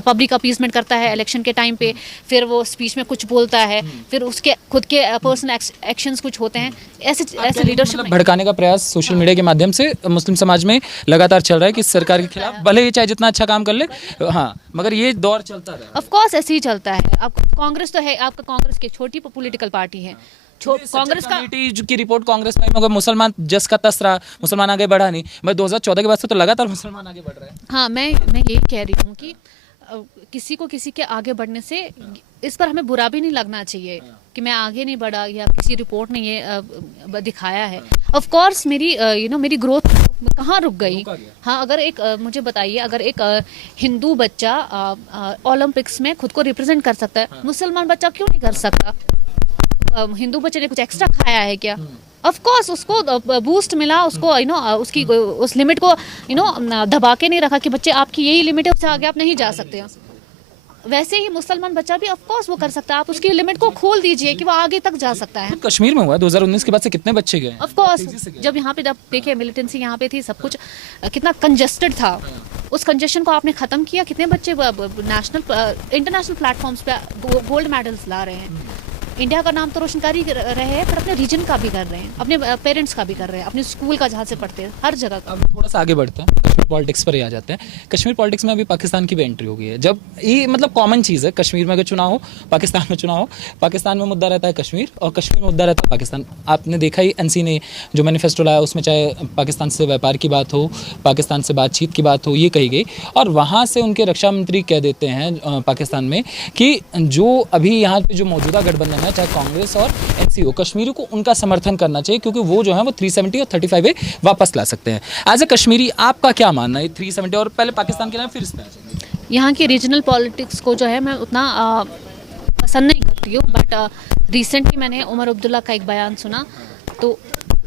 पब्लिक अपीसमेंट करता है इलेक्शन के टाइम पे, फिर वो स्पीच में कुछ बोलता है, फिर उसके खुद के पर्सनल एक्शंस कुछ होते हैं, ऐसे लीडरशिप भड़काने का प्रयास सोशल मीडिया के माध्यम से मुस्लिम समाज में लगातार चल रहा है कि सरकार के खिलाफ, भले ही चाहे जितना अच्छा काम कर ले, हाँ, मगर ये दौर चलता रहा। ऑफ कोर्स ऐसे ही चलता है। अब कांग्रेस तो है, आपका कांग्रेस की छोटी पॉलिटिकल पार्टी है, कांग्रेस का की रिपोर्ट कांग्रेस में, मगर मुसलमान जस का तस रहा, मुसलमान आगे बढ़ा नहीं। मैं 2014 के बाद से तो लगातार मुसलमान आगे बढ़ रहे हैं। हाँ, मैं यही कह रही हूँ कि किसी को किसी के आगे बढ़ने से इस पर हमें बुरा भी नहीं लगना चाहिए कि मैं आगे नहीं बढ़ा या किसी रिपोर्ट ने ये दिखाया है। ऑफ कोर्स मेरी मेरी ग्रोथ कहाँ रुक गई। हाँ, अगर एक मुझे बताइए, अगर एक हिंदू बच्चा ओलंपिक्स में खुद को रिप्रेजेंट कर सकता है, मुसलमान बच्चा क्यों नहीं कर सकता? हिंदू बच्चे ने कुछ एक्स्ट्रा खाया है क्या? ऑफ कोर्स उसको बूस्ट मिला, उसको उसकी उस लिमिट को दबा के नहीं रखा कि बच्चे आपकी यही लिमिट है, उससे आगे आप नहीं जा सकते हो। वैसे ही मुसलमान बच्चा भी ऑफ कोर्स वो कर सकता है, आप उसकी लिमिट को खोल दीजिए कि वो आगे तक जा सकता है। कश्मीर में हुआ 2019 के बाद से कितने बच्चे गए? ऑफ कोर्स जब यहाँ पे जब देखिए मिलिटेंसी यहाँ पे थी, सब कुछ कितना कंजेस्टेड था, उस कंजेशन को आपने खत्म किया। कितने बच्चे नेशनल इंटरनेशनल प्लेटफॉर्म्स पे गोल्ड मेडल्स ला रहे हैं। इंडिया का नाम तो रोशन कर ही रहे हैं, पर अपने रीजन का भी कर रहे हैं, अपने पेरेंट्स का भी कर रहे हैं, अपने स्कूल का जहाँ से पढ़ते हैं, हर जगह का। अब थोड़ा सा आगे बढ़ते हैं, कश्मीर पॉलिटिक्स पर ही आ जाते हैं। कश्मीर पॉलिटिक्स में अभी पाकिस्तान की भी एंट्री हो गई है। जब ये मतलब कॉमन चीज़ है, कश्मीर में अगर चुनाव हो, पाकिस्तान में चुनाव हो, पाकिस्तान में मुद्दा रहता है कश्मीर और कश्मीर में मुद्दा रहता है पाकिस्तान। आपने देखा ही एनसी ने जो मैनिफेस्टो लाया उसमें चाहे पाकिस्तान से व्यापार की बात हो, पाकिस्तान से बातचीत की बात हो, ये कही गई। और वहाँ से उनके रक्षा मंत्री कह देते हैं पाकिस्तान में कि जो अभी यहाँ पे जो मौजूदा गठबंधन है, चाहे कांग्रेस और एनसीओ, कश्मीरी को उनका समर्थन करना चाहिए क्योंकि वो जो है वो 370 और 35A वापस ला सकते हैं। एज ए कश्मीरी आपका क्या मानना है 370 और पहले पाकिस्तान के नाम फिर इस पे आ जाएंगे? यहाँ की रीजनल पॉलिटिक्स को जो है मैं उतना पसंद नहीं करती हूँ, बट रिसेंटली मैंने उमर अब्दुल्ला का एक बयान सुना, तो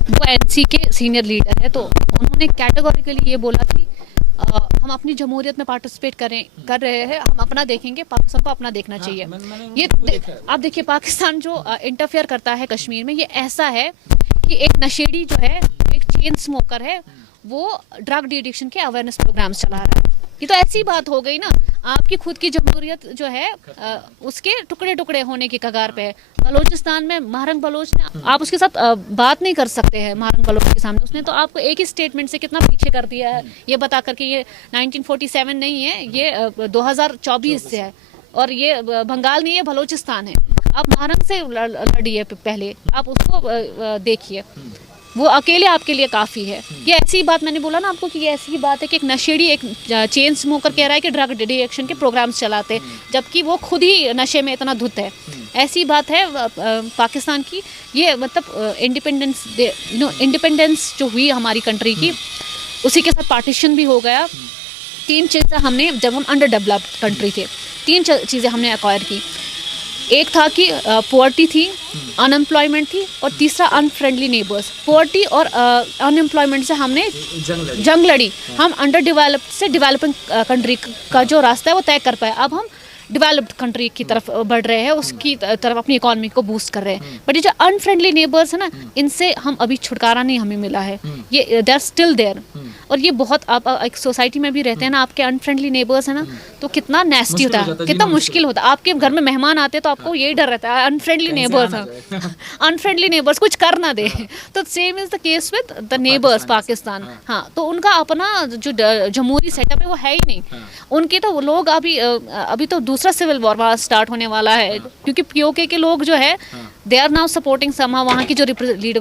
वो एनसी के सीनियर लीडर है, तो उन्होंने कैटेगोरिकली ये बोला कि हम अपनी जमहूरियत में पार्टिसिपेट कर रहे हैं, हम अपना देखेंगे, पाकिस्तान को अपना देखना चाहिए। आप देखिए पाकिस्तान जो इंटरफेयर करता है कश्मीर में, ये ऐसा है कि एक नशेड़ी जो है, एक चेन स्मोकर है, वो ड्रग एडिक्शन के अवेयरनेस प्रोग्राम्स चला रहा है। ये तो ऐसी बात हो गई ना, आपकी खुद की जमहूरियत जो है उसके टुकड़े टुकड़े होने की कगार पे है। बलोचिस्तान में महरंग बलोच ने, आप उसके साथ बात नहीं कर सकते हैं महरंग बलोच के सामने। उसने तो आपको एक ही स्टेटमेंट से कितना पीछे कर दिया है, ये बता करके ये 1947 नहीं है, ये 2024 से है, और ये बंगाल नहीं है, बलोचिस्तान है। आप महरंग से लड़िए पहले, आप उसको देखिए, वो अकेले आपके लिए काफ़ी है। ये ऐसी बात मैंने बोला ना आपको कि ये ऐसी बात है कि एक नशेड़ी, एक चेन स्मोकर कह रहा है कि ड्रग डिडक्शन के प्रोग्राम्स चलाते हैं, जबकि वो खुद ही नशे में इतना धुत है। ऐसी बात है पाकिस्तान की। ये मतलब इंडिपेंडेंस जो हुई हमारी कंट्री की, उसी के साथ पार्टीशन भी हो गया। 3 चीज़ें हमने, जब हम अंडर डेवलप्ड कंट्री थे, 3 चीज़ें हमने एक्वायर की। एक था कि पॉवर्टी थी, अनएम्प्लॉयमेंट थी, और तीसरा अनफ्रेंडली नेबर्स। पॉवर्टी और अनएम्प्लॉयमेंट से हमने जंग लड़ी। हम अंडर डेवलप्ड से डेवलपिंग कंट्री का जो रास्ता है वो तय कर पाए। अब हम डेवलप्ड कंट्री की तरफ बढ़ रहे हैं, उसकी तरफ अपनी इकोनॉमी को बूस्ट कर रहे हैं। बट ये जो अनफ्रेंडली नेबर्स है ना, इनसे हम अभी छुटकारा नहीं हमें मिला है, ये दे आर स्टिल देयर। और ये बहुत, आप एक सोसाइटी में भी रहते हैं ना, आपके अनफ्रेंडली नेबर्स है ना, तो कितना नेस्टी होता है, कितना मुश्किल होता है। आपके घर में मेहमान आते हैं तो आपको यही डर रहता है अनफ्रेंडली नेबर्स, अनफ्रेंडली नेबर्स कुछ कर ना दे। तो same is the case with the neighbours Pakistan. हाँ, तो उनका अपना जो जमहूरी सेटअप है वो है ही नहीं। उनके तो लोग अभी तो दूसरा सिविल वॉर वहाँ स्टार्ट होने वाला है, क्योंकि पीओके के लोग जो है they are now supporting somehow. वहाँ की जो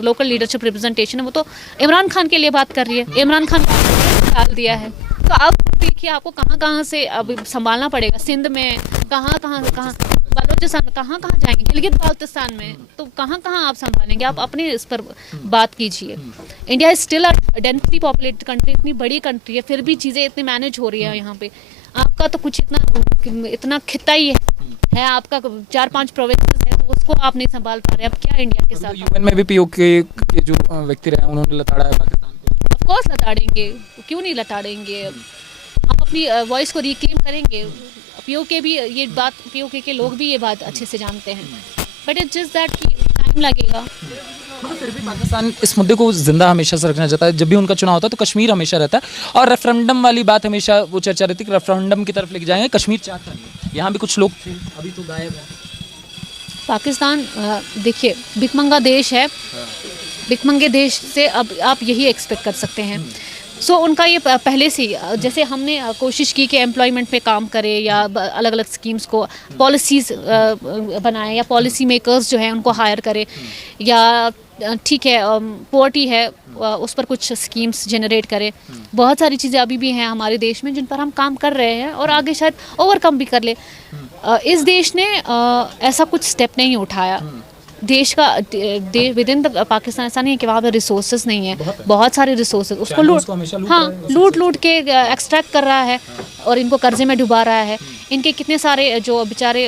लोकल लीडरशिप रिप्रेजेंटेशन है वो तो इमरान खान के लिए बात कर रही है। इमरान खान को डाल दिया है, तो आप देखिए आपको कहाँ से अब संभालना पड़ेगा। सिंध में कहाँ, बलोचिस्तान कहाँ जाएंगे, गिलगित बाल्टिस्तान में, तो कहाँ आप संभालेंगे। आप अपने इस पर बात कीजिए। India is still a densely populated country, इतनी बड़ी कंट्री है, फिर भी चीज़ें इतनी मैनेज हो रही है यहाँ पे। आपका तो कुछ इतना खिता ही है, आपका 4-5 प्रोविंसेस है, तो उसको आप नहीं संभाल पा रहे। अब क्या इंडिया के साथ? यूएन में भी पीओके के जो व्यक्ति रहे उन्होंने लताड़ा है पाकिस्तान को। ऑफ कोर्स लताड़ेंगे, क्यों नहीं लताड़ेंगे। हम अपनी वॉइस को रिक्लेम करेंगे। पीओके भी ये बात, पीओके के लोग भी ये बात अच्छे से जानते हैं, बट इट्स जस्ट दैट कि टाइम लगेगा। फिर भी पाकिस्तान इस मुद्दे को जिंदा हमेशा से रखना चाहता है। जब भी उनका चुनाव होता है तो कश्मीर हमेशा रहता है, और रेफरेंडम वाली बात हमेशा वो चर्चा रहती है कि रेफरेंडम की तरफ लेके जाएंगे। कश्मीर चाहता नहीं। यहाँ भी कुछ लोग थे, अभी तो गायब है। पाकिस्तान देखिए भिखमंगा देश है, भिखमंगे देश से अब आप यही एक्सपेक्ट कर सकते हैं। सो उनका ये पहले से जैसे हमने कोशिश की कि एम्प्लॉयमेंट पे काम करें, या अलग अलग स्कीम्स को पॉलिसीज़ बनाएं, या पॉलिसी मेकर्स जो हैं उनको हायर करें, या ठीक है, पोवर्टी है, उस पर कुछ स्कीम्स जनरेट करें। बहुत सारी चीज़ें अभी भी हैं हमारे देश में जिन पर हम काम कर रहे हैं और आगे शायद ओवरकम भी कर ले। इस देश ने ऐसा कुछ स्टेप नहीं उठाया। देश का विद इन द पाकिस्तान ऐसा नहीं है कि वहाँ पे रिसोर्सेज नहीं है, बहुत सारे रिसोर्सेज उसको लूट के एक्सट्रैक्ट कर रहा है और इनको कर्जे में डुबा रहा है। इनके कितने सारे जो बेचारे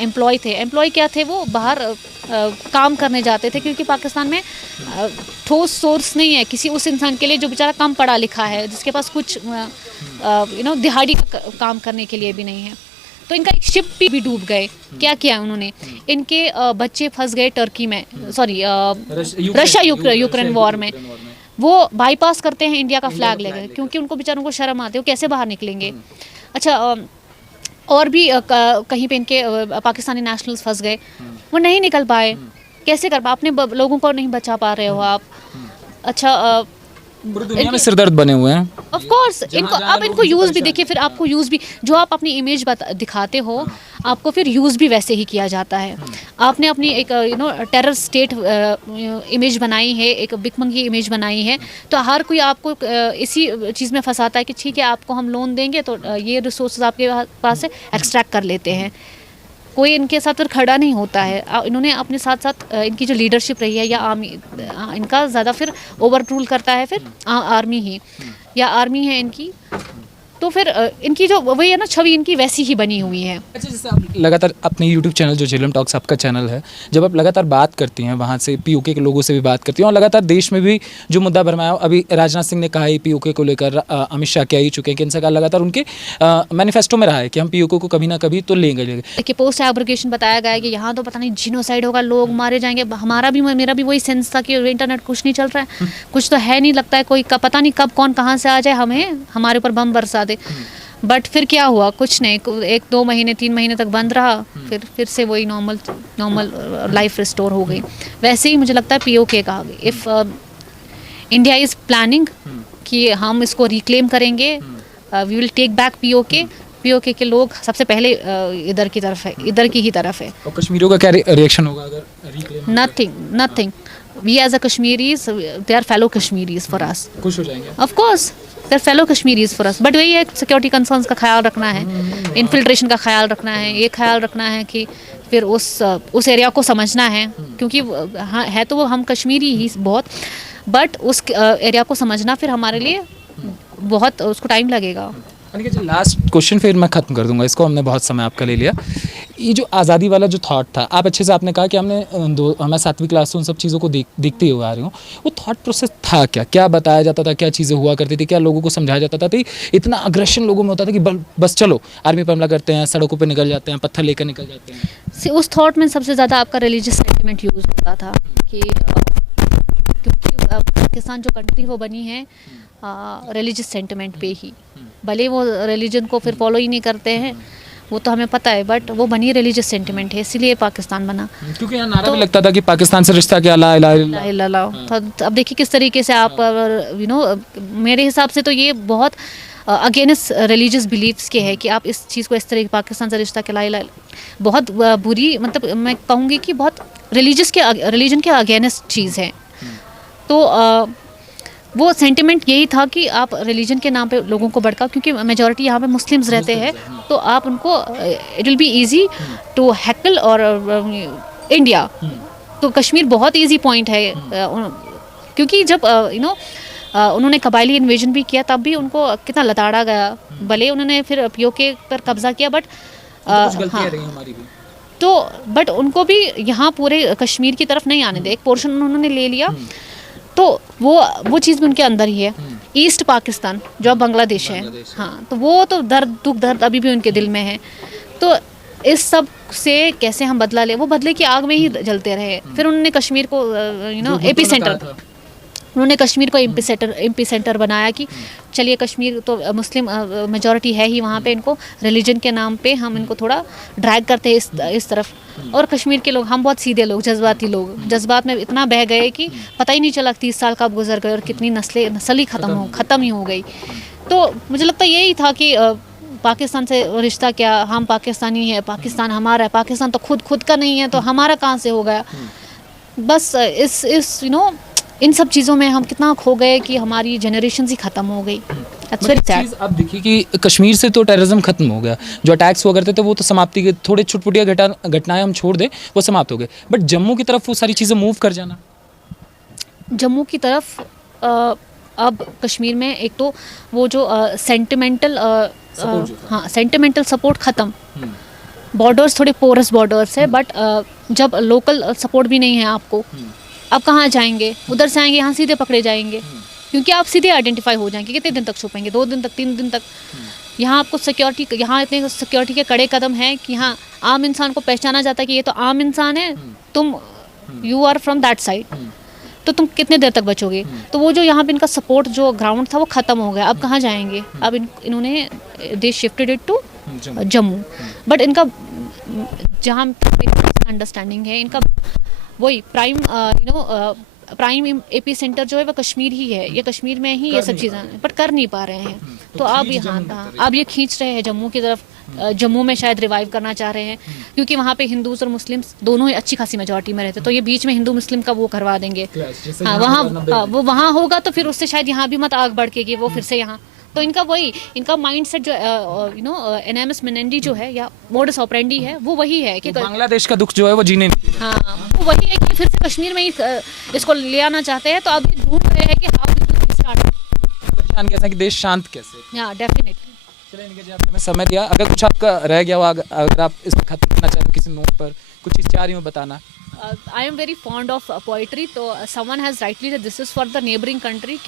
एम्प्लॉय थे, एम्प्लॉय क्या थे, वो बाहर काम करने जाते थे क्योंकि पाकिस्तान में ठोस सोर्स नहीं है किसी उस इंसान के लिए जो बेचारा कम पढ़ा लिखा है, जिसके पास कुछ दिहाड़ी का काम करने के लिए भी नहीं है। तो इनका एक शिप भी डूब गए। क्या किया उन्होंने, इनके बच्चे फंस गए टर्की में, सॉरी रशिया यूक्रेन वॉर में। वो बाईपास करते हैं इंडिया का फ्लैग लेकर क्योंकि उनको बेचारों को शर्म आती है, वो कैसे बाहर निकलेंगे। अच्छा, और भी कहीं पे इनके पाकिस्तानी नेशनल्स फंस गए, वो नहीं निकल पाए। कैसे कर पाए, अपने लोगों को नहीं बचा पा रहे हो आप। अच्छा, पूरी दुनिया में सिरदर्द बने हुए हैं। ऑफ कोर्स इनको यूज़ भी देखिए, फिर आपको यूज़ भी, जो आप अपनी इमेज दिखाते हो आपको फिर यूज़ भी वैसे ही किया जाता है। आपने अपनी एक टेरर स्टेट इमेज बनाई है, एक भिखमंगी इमेज बनाई है, तो हर कोई आपको इसी चीज़ में फंसाता है कि ठीक है आपको हम लोन देंगे तो ये रिसोर्सेज आपके पास से एक्सट्रैक्ट कर लेते हैं। कोई इनके साथ फिर खड़ा नहीं होता है। इन्होंने अपने साथ साथ इनकी जो लीडरशिप रही है या आर्मी, इनका ज़्यादा फिर ओवर रूल करता है फिर आर्मी ही, या आर्मी है इनकी, तो फिर इनकी जो वही है ना छवि इनकी वैसी ही बनी हुई है। अच्छा, जैसे आप लगातार अपने यूट्यूब चैनल जो झेलम टॉक्स आपका चैनल है, जब आप लगातार बात करती हैं वहाँ से पीओके के लोगों से भी बात करती हैं और लगातार देश में भी जो मुद्दा भरमाया, अभी राजनाथ सिंह ने कहा है पीओके को लेकर, अमित शाह क्या ही चुके हैं कि इनसे कहा लगातार उनके मैनिफेस्टो में रहा है कि हम पीओके को कभी ना कभी तो लेंगे। देखिए, पोस्ट एब्रोगेशन बताया गया है कि यहाँ तो पता नहीं जीनोसाइड होगा, लोग मारे जाएंगे। हमारा भी, मेरा भी वही सेंस था कि इंटरनेट कुछ नहीं चल रहा है, कुछ तो है नहीं, लगता है कोई पता नहीं कब कौन कहाँ से आ जाए हमें हमारे ऊपर बम बरसा दे। बट फिर क्या हुआ, कुछ नहीं, 1-2 महीने 3 महीने तक बंद रहा, फिर से वही नॉर्मल लाइफ रिस्टोर हो गई। वैसे ही मुझे लगता है पीओके का, इफ़ इंडिया इज़ प्लानिंग कि हम इसको रिक्लेम करेंगे, we will take back PoK के लोग सबसे पहले इधर की तरफ है, इधर की ही तरफ है। और कश्मीरियों का क्या रिएक्शन होगा अगर reclaim? Nothing. We as a Kashmiris, they are fellow Kashmiris for us. खुश हो जाएंगे of course, they are fellow Kashmiris for us. But वही है, सिक्योरिटी कंसर्न्स का ख्याल रखना है, इन्फिल्ट्रेशन का ख्याल रखना है, ये ख्याल रखना है कि फिर उस एरिया को समझना है, क्योंकि हाँ है तो वो हम कश्मीरी ही बहुत, बट उस एरिया को समझना फिर हमारे लिए बहुत उसको टाइम लगेगा। लास्ट क्वेश्चन फिर मैं ख़त्म कर दूंगा इसको, हमने बहुत समय आपका ले लिया। ये जो आज़ादी वाला जो थॉट था, आप अच्छे से आपने कहा कि मैं 7वीं क्लास से उन सब चीज़ों को देखते हुए आ रही हूँ, वो थॉट प्रोसेस था क्या बताया जाता था, क्या चीज़ें हुआ करती थी, क्या लोगों को समझाया जाता था? तो इतना अग्रेशन लोगों में होता था कि बस चलो आर्मी पर हमला करते हैं, सड़कों पर निकल जाते हैं, पत्थर लेकर निकल जाते हैं। उस थॉट में सबसे ज़्यादा आपका रिलीजियस सेंटिमेंट यूज़ होता था कि क्योंकि पाकिस्तान जो कंट्री वो बनी है रिलीजियस सेंटिमेंट पे ही, भले वो रिलीजन को फिर फॉलो ही नहीं करते हैं, वो तो हमें पता है, बट वो बनी रिलीजियस सेंटिमेंट है, इसीलिए पाकिस्तान बना। क्योंकि यहाँ नारा भी लगता था कि पाकिस्तान से रिश्ता क्या, ला इलाहा इल्लल्लाह। तो अब देखिए किस तरीके से आप मेरे हिसाब से तो ये बहुत अगेंस्ट रिलीजियस बिलीफ्स के है कि आप इस चीज़ को इस तरह पाकिस्तान से रिश्ता क्या, ला बहुत बुरी, मतलब मैं कहूँगी कि बहुत रिलीजन के अगेंस्ट चीज़ है। तो वो सेंटिमेंट यही था कि आप रिलीजन के नाम पे लोगों को भड़काओ, क्योंकि मेजॉरिटी यहाँ पे मुस्लिम्स रहते हैं, तो आप उनको it will be easy to heckle our India. तो कश्मीर बहुत इजी पॉइंट है, क्योंकि जब उन्होंने कबायली इन्वेजन भी किया तब भी उनको कितना लताड़ा गया, भले उन्होंने फिर पीओके पर कब्जा किया, बट तो बट उनको भी यहाँ पूरे कश्मीर की तरफ नहीं आने दे, एक पोर्शन उन्होंने ले लिया, तो वो चीज़ भी उनके अंदर ही है। ईस्ट पाकिस्तान जो अब बांग्लादेश है, हाँ, तो वो तो दर्द अभी भी उनके दिल में है। तो इस सब से कैसे हम बदला ले, वो बदले की आग में ही जलते रहे। फिर उन्होंने कश्मीर को एपी सेंटर, उन्होंने कश्मीर को एपी सेंटर बनाया कि चलिए कश्मीर तो मुस्लिम मेजॉरिटी है ही वहाँ पे, इनको रिलीजन के नाम पे हम इनको थोड़ा ड्रैग करते हैं इस तरफ। और कश्मीर के लोग, हम बहुत सीधे लोग, जज्बाती लोग, जज्बात में इतना बह गए कि पता ही नहीं चला 30 साल कब गुजर गए और कितनी नस्ल ही ख़त्म ही हो गई। तो मुझे लगता यही था कि पाकिस्तान से रिश्ता क्या, हम पाकिस्तानी हैं, पाकिस्तान हमारा है, पाकिस्तान तो खुद का नहीं है, तो हमारा कहाँ से हो गया। बस इस इन सब चीज़ों में हम कितना खो गए कि हमारी जनरेशन ही ख़त्म हो गई। That's very sad. चीज़ अब देखिए कि कश्मीर से तो टेररिज्म खत्म हो गया, जो अटैक्स हुआ करते थे वो तो समाप्ति के, थोड़े छुटपुटिया घटनाएं हम छोड़ दें वो समाप्त हो गए, बट जम्मू की तरफ वो सारी चीज़ें मूव कर जाना, जम्मू की तरफ अब कश्मीर में एक तो वो जो सेंटिमेंटल हाँ सेंटिमेंटल सपोर्ट ख़त्म, बॉर्डर्स थोड़े पोरस बॉर्डर्स है, बट जब लोकल सपोर्ट भी नहीं है आपको, अब कहाँ जाएंगे? उधर से आएंगे, यहाँ सीधे पकड़े जाएंगे, क्योंकि आप सीधे आइडेंटिफाई हो जाएंगे। कितने दिन तक छुपेंगे? 2 दिन तक, 3 दिन तक। यहाँ आपको सिक्योरिटी, यहाँ इतने सिक्योरिटी के कड़े कदम हैं कि यहाँ आम इंसान को पहचाना जाता है कि ये तो आम इंसान है, तुम you are from that side, तो तुम कितने देर तक बचोगे? तो वो जो यहाँ पे इनका सपोर्ट जो ग्राउंड था वो ख़त्म हो गया। अब कहाँ जाएंगे? अब इन्होंने they shifted it to Jammu, but इनका जहाँ अंडरस्टैंडिंग है, इनका वही प्राइम प्राइम एपी सेंटर जो है वो कश्मीर ही है, ये कश्मीर में ही ये सब चीज़ें, बट कर नहीं पा रहे हैं। तो अब यहाँ अब ये खींच रहे हैं जम्मू की तरफ, जम्मू में शायद रिवाइव करना चाह रहे हैं, क्योंकि वहाँ पे हिंदूज और मुस्लिम्स दोनों ही अच्छी खासी मेजॉरिटी में रहते, तो ये बीच में हिंदू मुस्लिम का वो करवा देंगे। हाँ वहाँ वो वहाँ होगा तो फिर उससे शायद यहाँ भी मत आग बढ़ के वो फिर से यहाँ, तो इनका वही इनका माइंडसेट जो एनएमएस मेनेंडी जो है या मोडस ऑपरेंडी है वो वही है कि बांग्लादेश का दुख जो है वो जीने नहीं। हाँ वो वही है कि फिर से कश्मीर में ही इसको ले आना चाहते हैं। तो अब ये ढूंढ रहे हैं कि हाउ वी विल स्टार्ट जान कैसा कि देश शांत कैसे। हाँ डेफिनेटली। चलिए निकेत जी, आपने हमें समय दिया, अगर कुछ आपका रह गया हो, अगर आप इसको खत्म करना चाहें किसी नोट पर, कुछ चीज़ चाह रही हूँ बताना। I am very fond of poetry, तो someone has rightly said this is for the neighboring country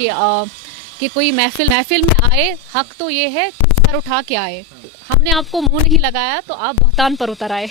कि कोई महफिल में आए, हक तो ये है कि सर उठा के आए, हमने आपको मुंह नहीं लगाया तो आप बहतान पर उतर आए।